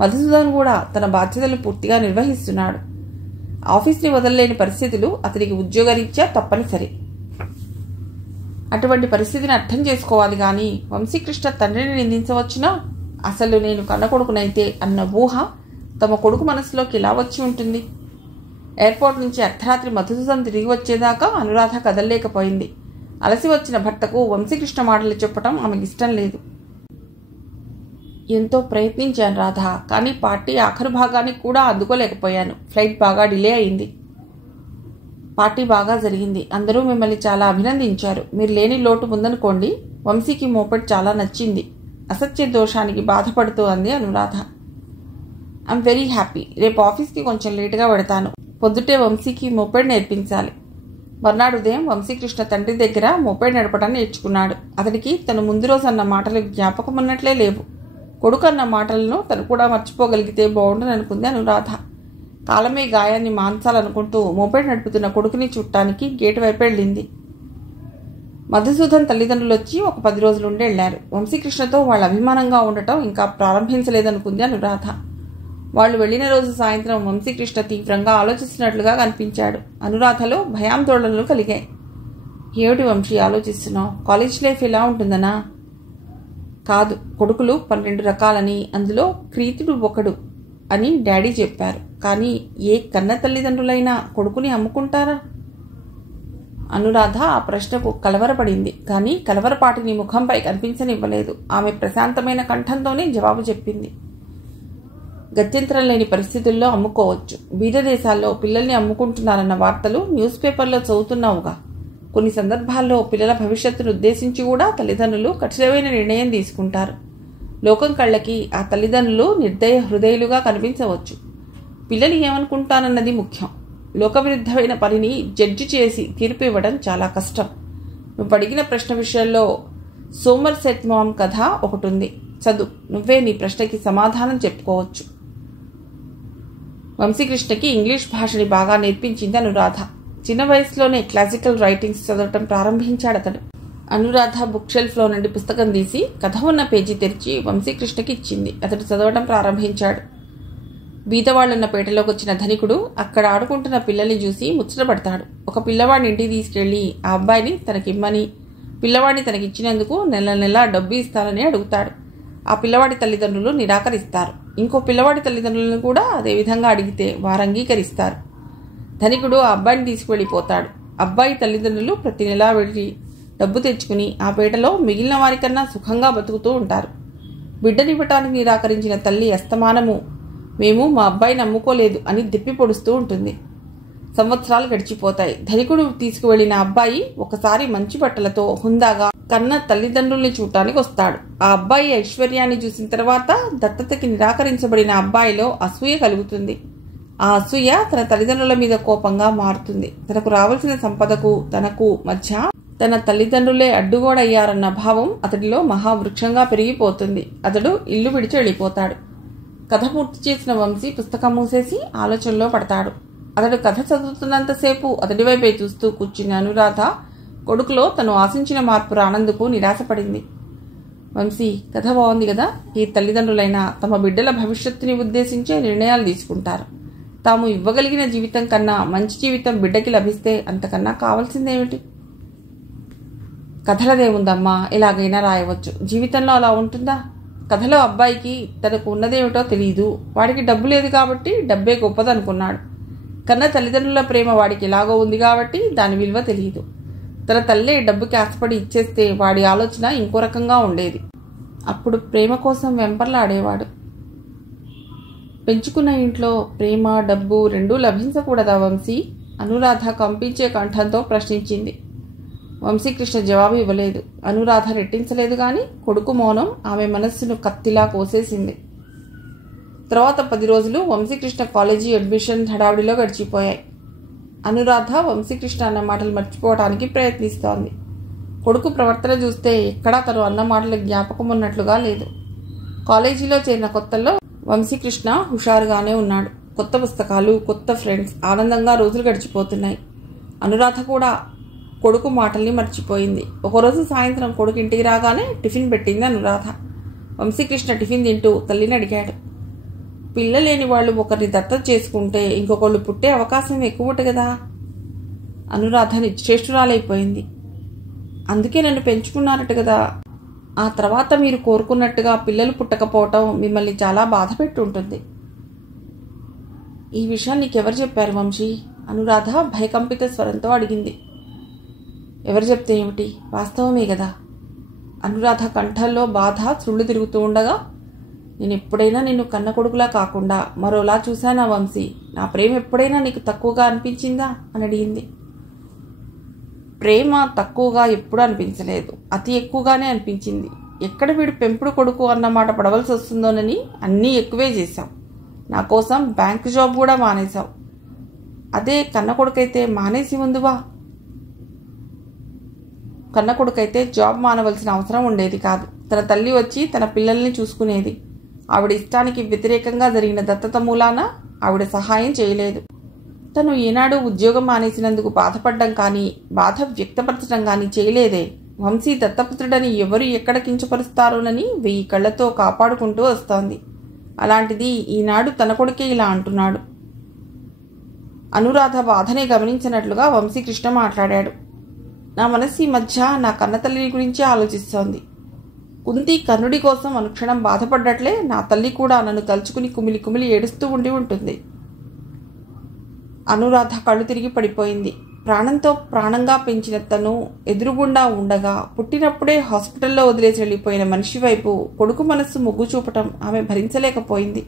మధుసూదన్ కూడా తన బాధ్యతలు పూర్తిగా నిర్వహిస్తున్నాడు. ఆఫీస్ని వదలలేని పరిస్థితులు అతనికి ఉద్యోగరీత్యా తప్పనిసరి. అటువంటి పరిస్థితిని అర్థం చేసుకోవాలి గాని వంశీకృష్ణ తండ్రిని నిందించవచ్చునా? అసలు నేను కన్న కొడుకునైతే అన్న ఊహ తమ కొడుకు మనసులోకి ఎలా వచ్చి ఉంటుంది? ఎయిర్పోర్ట్ నుంచి అర్ధరాత్రి మధుసూదన్ తిరిగి వచ్చేదాకా అనురాధ కదలలేకపోయింది. అలసి వచ్చిన భర్తకు వంశీకృష్ణ మాటలు చెప్పడం ఆమెకి ఇష్టం లేదు. ఎంతో ప్రయత్నించాను రాధ, కానీ పార్టీ ఆఖరు భాగానికి కూడా అందుకోలేకపోయాను. ఫ్లైట్ బాగా డిలే అయింది. పార్టీ బాగా జరిగింది. అందరూ మిమ్మల్ని చాలా అభినందించారు. మీరు లేని లోటు ఉందనుకోండి. వంశీకి మోపెడ్ చాలా నచ్చింది. అసత్య దోషానికి బాధపడుతూ అంది అనురాధ. I'm very happy. రేపు ఆఫీస్కి కొంచెం లేటుగా పెడతాను. పొద్దుటే వంశీకి మోపెడ్ నేర్పించాలి. మర్నాడు ఉదయం వంశీకృష్ణ తండ్రి దగ్గర మోపెడ్ నడపడం నేర్చుకున్నాడు. అతనికి తను ముందు రోజు అన్న మాటలు జ్ఞాపకం ఉన్నట్లే లేవు. కొడుకు అన్న మాటలను తను కూడా మర్చిపోగలిగితే బాగుండని అనుకుంది అనురాధ. కాలమే గాయాన్ని మాన్చాలనుకుంటూ మోపెడ్ నడుపుతున్న కొడుకుని చూడటానికి గేటు వైపు వెళ్ళింది. మధుసూదన్ తల్లిదండ్రులు వచ్చి ఒక 10 రోజులు ఉండి వెళ్లారు. వంశీకృష్ణతో వాళ్ళ అభిమానంగా ఉండటం ఇంకా ప్రారంభించలేదనుకుంది అనురాధ. వాళ్ళు వెళ్లిన రోజు సాయంత్రం వంశీకృష్ణ తీవ్రంగా ఆలోచిస్తున్నట్లుగా కనిపించాడు. అనురాధలో భయాందోళనలు కలిగాయి. ఏమిటి వంశీ ఆలోచిస్తున్నావు? కాలేజ్ లైఫ్ ఎలా ఉంటుందనా? కాదు, కొడుకులు 12 రకాలని, అందులో క్రీతుడు ఒకడు అని డాడీ చెప్పారు. కానీ ఏ కన్న తల్లిదండ్రులైనా కొడుకుని అమ్ముకుంటారా? అనురాధ ఆ ప్రశ్నకు కలవరపడింది. కానీ కలవరపాటిని ముఖంపై కనిపించనివ్వలేదు. ఆమె ప్రశాంతమైన కంఠంతోనే జవాబు చెప్పింది. గత్యంతరం లేని పరిస్థితుల్లో అమ్ముకోవచ్చు. బీద దేశాల్లో పిల్లల్ని అమ్ముకుంటున్నారన్న వార్తలు న్యూస్ పేపర్లో చదువుతున్నావుగా. కొన్ని సందర్భాల్లో పిల్లల భవిష్యత్తును ఉద్దేశించి కూడా తల్లిదండ్రులు కఠినమైన నిర్ణయం తీసుకుంటారు. లోకం కళ్ళకి ఆ తల్లిదండ్రులు నిర్దయ హృదయులుగా కనిపించవచ్చు. పిల్లలు ఏమనుకుంటారన్నది ముఖ్యం. లోకవిరుద్ధమైన పనిని జడ్జి చేసి తీర్పు ఇవ్వడం చాలా కష్టం. నువ్వు అడిగిన ప్రశ్న విషయంలో సోమర్సెట్ మామ్ కథ ఒకటి ఉంది. చదువు, నువ్వే నీ ప్రశ్నకి సమాధానం చెప్పుకోవచ్చు. వంశీకృష్ణకి ఇంగ్లీష్ భాషని బాగా నేర్పించింది అనురాధ. చిన్న వయసులోనే క్లాసికల్ రైటింగ్స్ చదవటం ప్రారంభించాడు అతడు. అనురాధ బుక్ షెల్ఫ్లో నుండి పుస్తకం తీసి కథ ఉన్న పేజీ తెరిచి వంశీకృష్ణకి ఇచ్చింది. అతడు చదవటం ప్రారంభించాడు. బీదవాళ్లున్న పేటలోకి వచ్చిన ధనికుడు అక్కడ ఆడుకుంటున్న పిల్లల్ని చూసి ముచ్చటపడతాడు. ఒక పిల్లవాడిని ఇంటికి తీసుకెళ్లి ఆ అబ్బాయిని తనకిమ్మని, పిల్లవాడిని తనకిచ్చినందుకు నెల నెలా డబ్బు ఇస్తానని అడుగుతాడు. ఆ పిల్లవాడి తల్లిదండ్రులు నిరాకరిస్తారు. ఇంకో పిల్లవాడి తల్లిదండ్రులను కూడా అదేవిధంగా అడిగితే వారు అంగీకరిస్తారు. ధనికుడు ఆ అబ్బాయిని తీసుకువెళ్ళిపోతాడు. అబ్బాయి తల్లిదండ్రులు ప్రతి నెలా వెళ్ళి డబ్బు తెచ్చుకుని ఆ పేటలో మిగిలిన వారికన్నా సుఖంగా బతుకుతూ ఉంటారు. బిడ్డనివ్వటానికి నిరాకరించిన తల్లి అస్తమానము మేము మా అబ్బాయిని నమ్ముకోలేదు అని దెప్పి పొడుస్తూ ఉంటుంది. సంవత్సరాలు గడిచిపోతాయి. ధనికుడు తీసుకువెళ్లిన అబ్బాయి ఒకసారి మంచి బట్టలతో హుందాగా కన్న తల్లిదండ్రుల్ని చూడటానికి వస్తాడు. ఆ అబ్బాయి ఐశ్వర్యాన్ని చూసిన తర్వాత దత్తతకి నిరాకరించబడిన అబ్బాయిలో అసూయ కలుగుతుంది. ఆ అసూయ తన తల్లిదండ్రుల మీద కోపంగా మారుతుంది. తనకు రావాల్సిన సంపదకు తనకు మధ్య తన తల్లిదండ్రులే అడ్డుగోడయ్యారన్న భావం అతడిలో మహావృక్షంగా పెరిగిపోతుంది. అతడు ఇల్లు విడిచి వెళ్ళిపోతాడు. కథ పూర్తి చేసిన వంశీ పుస్తకం మూసేసి ఆలోచనలో పడతాడు. అతడు కథ చదువుతున్నంతసేపు అతడి వైపే చూస్తూ కూర్చున్న అనురాధ కొడుకులో తను ఆశించిన మార్పు రానందుకు నిరాశపడింది. వంశీ, కథ బాగుంది కదా. ఈ తల్లిదండ్రులైనా తమ బిడ్డల భవిష్యత్తుని ఉద్దేశించే నిర్ణయాలు తీసుకుంటారు. తాము ఇవ్వగలిగిన జీవితం కన్నా మంచి జీవితం బిడ్డకి లభిస్తే అంతకన్నా కావాల్సిందేమిటి? కథలదేముందమ్మా, ఎలాగైనా రాయవచ్చు. జీవితంలో అలా ఉంటుందా? కథలో అబ్బాయికి తనకు ఉన్నదేమిటో తెలియదు. వాడికి డబ్బు లేదు కాబట్టి డబ్బే గొప్పదనుకున్నాడు. కన్న తల్లిదండ్రుల ప్రేమ వాడికి ఎలాగో ఉంది కాబట్టి దాని విలువ తెలియదు. తన తల్లే డబ్బుకి ఆశపడి ఇచ్చేస్తే వాడి ఆలోచన ఇంకో రకంగా ఉండేది. అప్పుడు ప్రేమ కోసం వెంపర్లాడేవాడు. పెంచుకున్న ఇంట్లో ప్రేమ, డబ్బు రెండూ లభించకూడదా వంశీ? అనురాధ కంపించే కంఠంతో ప్రశ్నించింది. వంశీకృష్ణ జవాబు ఇవ్వలేదు. అనురాధ రెట్టించలేదు కానీ కొడుకు మౌనం ఆమె మనస్సును కత్తిలా కోసేసింది. తర్వాత 10 రోజులు వంశీకృష్ణ కాలేజీ అడ్మిషన్ హడావిడిలో గడిచిపోయాయి. అనురాధ వంశీకృష్ణ అన్న మాటలు మర్చిపోవడానికి ప్రయత్నిస్తోంది. కొడుకు ప్రవర్తన చూస్తే ఎక్కడా తను అన్న మాటల జ్ఞాపకం ఉన్నట్లుగా లేదు. కాలేజీలో చేరిన కొత్తల్లో వంశీకృష్ణ హుషారుగానే ఉన్నాడు. కొత్త పుస్తకాలు, కొత్త ఫ్రెండ్స్, ఆనందంగా రోజులు గడిచిపోతున్నాయి. అనురాధ కూడా కొడుకు మాటల్ని మర్చిపోయింది. ఒకరోజు సాయంత్రం కొడుకు ఇంటికి రాగానే టిఫిన్ పెట్టింది అనురాధ. వంశీకృష్ణ టిఫిన్ తింటూ తల్లిని అడిగాడు. పిల్లలేని వాళ్ళు ఒకరిని దత్తత చేసుకుంటే ఇంకొకళ్ళు పుట్టే అవకాశం ఎక్కువట కదా. అనురాధ నిశ్చేష్టురాలైపోయింది. అందుకే నన్ను పెంచుకున్నారట కదా. ఆ తర్వాత మీరు కోరుకున్నట్టుగా పిల్లలు పుట్టకపోవటం మిమ్మల్ని చాలా బాధ పెట్టి ఉంటుంది. ఈ విషయాన్ని నీకెవరు చెప్పారు వంశీ? అనురాధ భయకంపిత స్వరంతో అడిగింది. ఎవరు చెప్తే ఏమిటి, వాస్తవమే కదా. అనురాధ కంఠంలో బాధ చుళ్ళు తిరుగుతూ ఉండగా, నేను ఎప్పుడైనా నిన్ను కన్న కొడుకులా కాకుండా మరోలా చూశానా వంశీ? నా ప్రేమ ఎప్పుడైనా నీకు తక్కువగా అనిపించిందా అని అడిగింది. ప్రేమ తక్కువగా ఎప్పుడూ అనిపించలేదు, అతి ఎక్కువగానే అనిపించింది. ఎక్కడ వీడు పెంపుడు కొడుకు అన్నమాట పడవలసి వస్తుందోనని అన్నీ ఎక్కువే చేశావు. నా కోసం బ్యాంకు జాబ్ కూడా మానేశావు. అదే కన్న కొడుకైతే మానేసి ఉందివా. కన్న కొడుకైతే జాబ్ మానవలసిన అవసరం ఉండేది కాదు. తన తల్లి వచ్చి తన పిల్లల్ని చూసుకునేది. ఆవిడ ఇష్టానికి వ్యతిరేకంగా జరిగిన దత్తత మూలాన ఆవిడ సహాయం చేయలేదు. తను ఏనాడు ఉద్యోగం మానేసినందుకు బాధపడ్డం కానీ, బాధ వ్యక్తపరచడం కానీ చేయలేదే. వంశీ దత్తపుత్రుడని ఎవరు ఎక్కడ కించపరుస్తారోనని 1000 కళ్లతో కాపాడుకుంటూ వస్తోంది. అలాంటిది ఈనాడు తన కొడుకే ఇలా అంటున్నాడు. అనురాధ బాధనే గమనించినట్లుగా వంశీకృష్ణ మాట్లాడాడు. నా మనసు ఈ మధ్య నా కన్నతల్లిని గురించి ఆలోచిస్తోంది. కుంతి కర్ణుడి కోసం అనుక్షణం బాధపడ్డట్లే నా తల్లి కూడా నన్ను తలుచుకుని కుమిలి కుమిలి ఏడుస్తూ ఉండి ఉంటుంది. అనురాధ కళ్ళు తిరిగి పడిపోయింది. ప్రాణంతో ప్రాణంగా పెంచిన తను ఎదురుగుండా ఉండగా పుట్టినప్పుడే హాస్పిటల్లో వదిలేసి వెళ్ళిపోయిన మనిషి వైపు కొడుకు మనస్సు మొగ్గు చూపటం ఆమె భరించలేకపోయింది.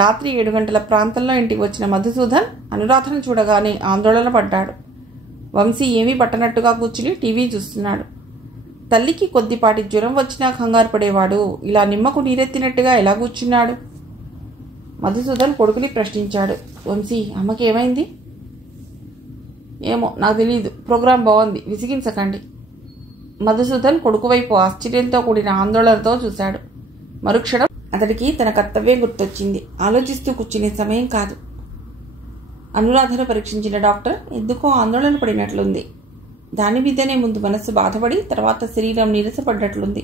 రాత్రి 7 గంటల ప్రాంతంలో ఇంటికి వచ్చిన మధుసూదన్ అనురాధను చూడగానే ఆందోళన పడ్డాడు. వంశీ ఏమీ పట్టనట్టుగా కూర్చుని టీవీ చూస్తున్నాడు. తల్లికి కొద్దిపాటి జ్వరం వచ్చినా కంగారు పడేవాడు ఇలా నిమ్మకు నీరెత్తినట్టుగా ఎలా కూర్చున్నాడు? మధుసూదన్ కొడుకుని ప్రశ్నించాడు. వంశీ, అమ్మకి ఏమైంది? ఏమో నాకు తెలియదు. ప్రోగ్రాం బాగుంది, విసిగించకండి. మధుసూదన్ కొడుకు వైపు ఆశ్చర్యంతో కూడిన ఆందోళనతో చూశాడు. మరుక్షణం అతడికి తన కర్తవ్యం గుర్తొచ్చింది. ఆలోచిస్తూ కూర్చునే సమయం కాదు. అనురాధను పరీక్షించిన డాక్టర్ ఎందుకో ఆందోళన పడినట్లుంది. దాని మీదనే ముందు మనస్సు బాధపడి తర్వాత శరీరం నీరసపడ్డట్లుంది.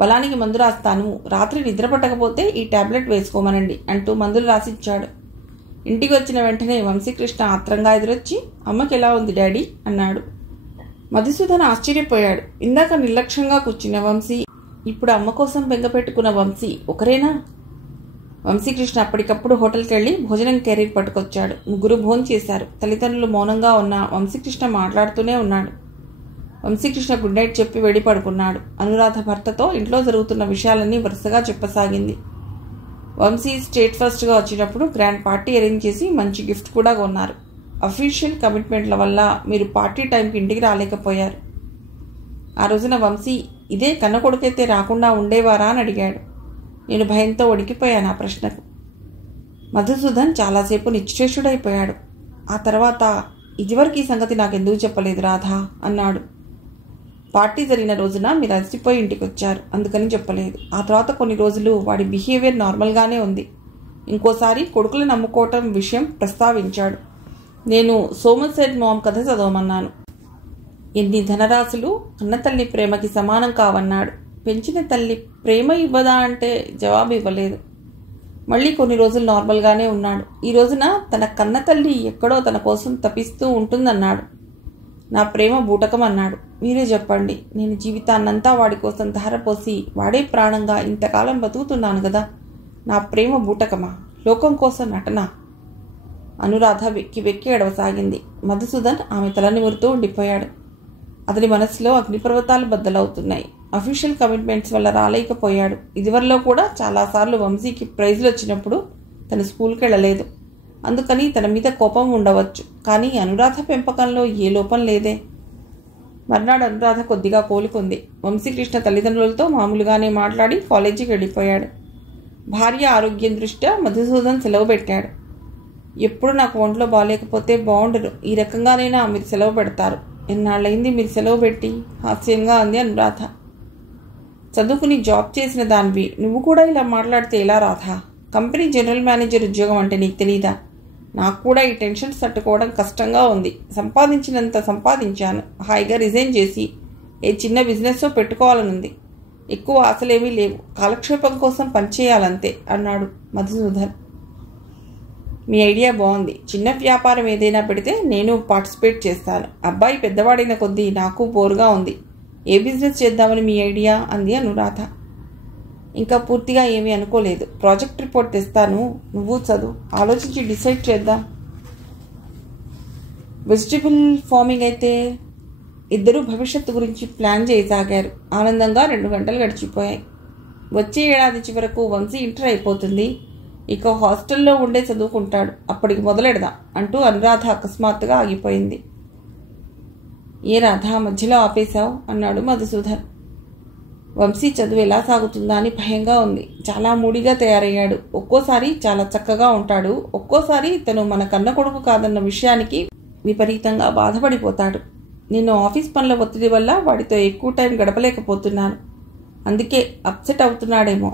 బలానికి మందు రాస్తాను, రాత్రి నిద్ర పట్టకపోతే ఈ టాబ్లెట్ వేసుకోమనండి అంటూ మందులు రాసిచ్చాడు. ఇంటికి వచ్చిన వెంటనే వంశీకృష్ణ ఆత్రంగా ఎదురొచ్చి, అమ్మకి ఎలా ఉంది డాడీ అన్నాడు. మధుసూదన్ ఆశ్చర్యపోయాడు. ఇందాక నిర్లక్ష్యంగా కూర్చున్న వంశీ, ఇప్పుడు అమ్మ కోసం బెంగపెట్టుకున్న వంశీ ఒకరేనా? వంశీకృష్ణ అప్పటికప్పుడు హోటల్కి వెళ్ళి భోజనం క్యారీర్ పట్టుకొచ్చాడు. ముగ్గురు భోజనం చేశారు. తల్లిదండ్రులు మౌనంగా ఉన్న వంశీకృష్ణ మాట్లాడుతూనే ఉన్నాడు. వంశీకృష్ణ గుడ్ నైట్ చెప్పి వెడి పడుకున్నాడు. అనురాధ భర్తతో ఇంట్లో జరుగుతున్న విషయాలన్నీ వరుసగా చెప్పసాగింది. వంశీ స్టేట్ ఫస్ట్గా వచ్చినప్పుడు గ్రాండ్ పార్టీ అరేంజ్ చేసి మంచి గిఫ్ట్ కూడా కొన్నారు. అఫీషియల్ కమిట్మెంట్ల వల్ల మీరు పార్టీ టైంకి ఇంటికి రాలేకపోయారు. ఆ రోజున వంశీ ఇదే కన్న కొడుకైతే రాకుండా ఉండేవారా అని అడిగాడు. నేను భయంతో వణికిపోయాను ఆ ప్రశ్నకు. మధుసూదన్ చాలాసేపు నిశ్చేషుడైపోయాడు. ఆ తర్వాత, ఇదివరకు ఈ సంగతి నాకెందుకు చెప్పలేదు రాధా అన్నాడు. పార్టీ జరిగిన రోజున మీరు అలసిపోయి ఇంటికి వచ్చారు, అందుకని చెప్పలేదు. ఆ తర్వాత కొన్ని రోజులు వాడి బిహేవియర్ నార్మల్గానే ఉంది. ఇంకోసారి కొడుకులను నమ్ముకోవటం విషయం ప్రస్తావించాడు. నేను సోమర్సెట్ మామ్ కథ చదవమన్నాను. ఎన్ని ధనరాశులు కన్నతల్లి ప్రేమకి సమానం కావన్నాడు. పెంచిన తల్లి ప్రేమ ఇవ్వదా అంటే జవాబు ఇవ్వలేదు. మళ్ళీ కొన్ని రోజులు నార్మల్గానే ఉన్నాడు. ఈ రోజున తన కన్నతల్లి ఎక్కడో తన కోసం తపిస్తూ ఉంటుందన్నాడు. నా ప్రేమ బూటకం అన్నాడు. మీరే చెప్పండి, నేను జీవితాన్నంతా వాడి కోసం ధారపోసి వాడే ప్రాణంగా ఇంతకాలం బతుకుతున్నాను కదా. నా ప్రేమ బూటకమా? లోకం కోసం నటన? అనురాధ వెక్కి వెక్కి ఎడవసాగింది. మధుసూదన్ ఆమె తల నిమురుతూ ఉండిపోయాడు. అతని మనసులో అగ్నిపర్వతాలు బద్దలవుతున్నాయి. అఫీషియల్ కమిట్మెంట్స్ వల్ల రాలేకపోయాడు. ఇదివరలో కూడా చాలాసార్లు వంశీకి ప్రైజులు వచ్చినప్పుడు తను స్కూల్కి వెళ్ళలేదు. అందుకని తన మీద కోపం ఉండవచ్చు. కానీ అనురాధ పెంపకంలో ఏ లోపం లేదే. మర్నాడు అనురాధ కొద్దిగా కోలుకుంది. వంశీకృష్ణ తల్లిదండ్రులతో మామూలుగానే మాట్లాడి కాలేజీకి వెళ్ళిపోయాడు. భార్య ఆరోగ్యం దృష్ట్యా మధుసూదన్ సెలవు పెట్టాడు. ఎప్పుడు నాకు ఒంట్లో బాగాలేకపోతే బాగుండరు, ఈ రకంగానైనా మీరు సెలవు పెడతారు. ఎన్నాళ్ళైంది మీరు సెలవు పెట్టి? హాస్యంగా అంది అనురాధ. చదువుకుని జాబ్ చేసిన దానివి నువ్వు కూడా ఇలా మాట్లాడితే ఎలా రాధా? కంపెనీ జనరల్ మేనేజర్ ఉద్యోగం అంటే నీకు తెలీదా? నాకు కూడా ఈ టెన్షన్స్ తట్టుకోవడం కష్టంగా ఉంది. సంపాదించినంత సంపాదించాను. హాయిగా రిజైన్ చేసి ఏ చిన్న బిజినెస్ పెట్టుకోవాలనుంది. ఎక్కువ ఆశలేమీ లేవు. కాలక్షేపం కోసం పనిచేయాలంతే అన్నాడు మధుసూదన్. మీ ఐడియా బాగుంది. చిన్న వ్యాపారం ఏదైనా పెడితే నేను పార్టిసిపేట్ చేస్తాను. అబ్బాయి పెద్దవాడైన కొద్దీ నాకు బోరుగా ఉంది. ఏ బిజినెస్ చేద్దామని మీ ఐడియా అంది అనురాధ. ఇంకా పూర్తిగా ఏమీ అనుకోలేదు. ప్రాజెక్ట్ రిపోర్ట్ తెస్తాను, నువ్వు చదువు, ఆలోచించి డిసైడ్ చేద్దాం. వెజిటబుల్ ఫార్మింగ్ అయితే? ఇద్దరూ భవిష్యత్తు గురించి ప్లాన్ చేయసాగారు. ఆనందంగా 2 గంటలు గడిచిపోయాయి. వచ్చే ఏడాది చివరకు వంశీ ఇంటర్ అయిపోతుంది. ఇక హాస్టల్లో ఉండే చదువుకుంటాడు. అప్పటికి మొదలెడదాం అంటూ అనురాధ అకస్మాత్తుగా ఆగిపోయింది. ఏ రాధ, మధ్యలో ఆపేశావు అన్నాడు మధుసూదన్. వంశీ చదువు ఎలా సాగుతుందా అని భయంగా ఉంది. చాలా మూడిగా తయారయ్యాడు. ఒక్కోసారి చాలా చక్కగా ఉంటాడు. ఒక్కోసారి తను మన కన్న కొడుకు కాదన్న విషయానికి విపరీతంగా బాధపడిపోతాడు. నేను ఆఫీస్ పనుల ఒత్తిడి వల్ల వాడితో ఎక్కువ టైం గడపలేకపోతున్నాను. అందుకే అప్సెట్ అవుతున్నాడేమో.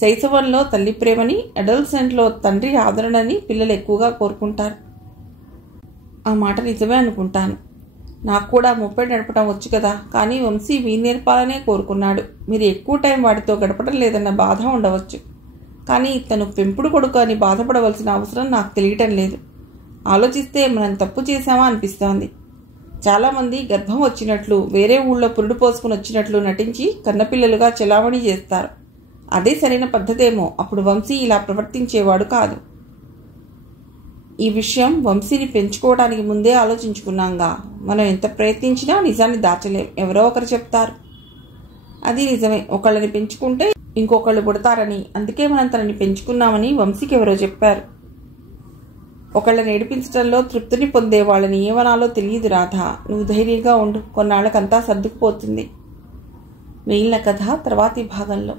శైశవంలో తల్లి ప్రేమని, అడల్సెంట్లో తండ్రి ఆదరణని పిల్లలు ఎక్కువగా కోరుకుంటారు. ఆ మాట నిజమే అనుకుంటాను. నాకు కూడా ముప్పై నడపడం వచ్చు కదా. కానీ వంశీ మీరు నేర్పాలనే కోరుకున్నాడు. మీరు ఎక్కువ టైం వాడితో గడపడం లేదన్న బాధ ఉండవచ్చు. కానీ తను పెంపుడు కొడుకు అని బాధపడవలసిన అవసరం నాకు తెలియటం లేదు. ఆలోచిస్తే మనం తప్పు చేశామా అనిపిస్తోంది. చాలామంది గర్భం వచ్చినట్లు, వేరే ఊళ్ళో పురుడు పోసుకుని వచ్చినట్లు నటించి కన్నపిల్లలుగా చెలామణి చేస్తారు. అదే సరైన పద్ధతేమో. అప్పుడు వంశీ ఇలా ప్రవర్తించేవాడు కాదు. ఈ విషయం వంశీని పెంచుకోవడానికి ముందే ఆలోచించుకున్నాంగా. మనం ఎంత ప్రయత్నించినా నిజాన్ని దాచలేం. ఎవరో ఒకరు చెప్తారు. అది నిజమే. ఒకళ్ళని పెంచుకుంటే ఇంకొకళ్ళు పుడతారని, అందుకే మనం తనని పెంచుకున్నామని వంశీకి ఎవరో చెప్పారు. ఒకళ్ళని ఏడిపించడంలో తృప్తిని పొందే వాళ్ళని ఏమనాలో తెలియదు రాధా. నువ్వు ధైర్యంగా ఉండు. కొన్నాళ్ళకంతా సర్దుకుపోతుంది. మిగిలిన కథ తర్వాతి భాగంలో.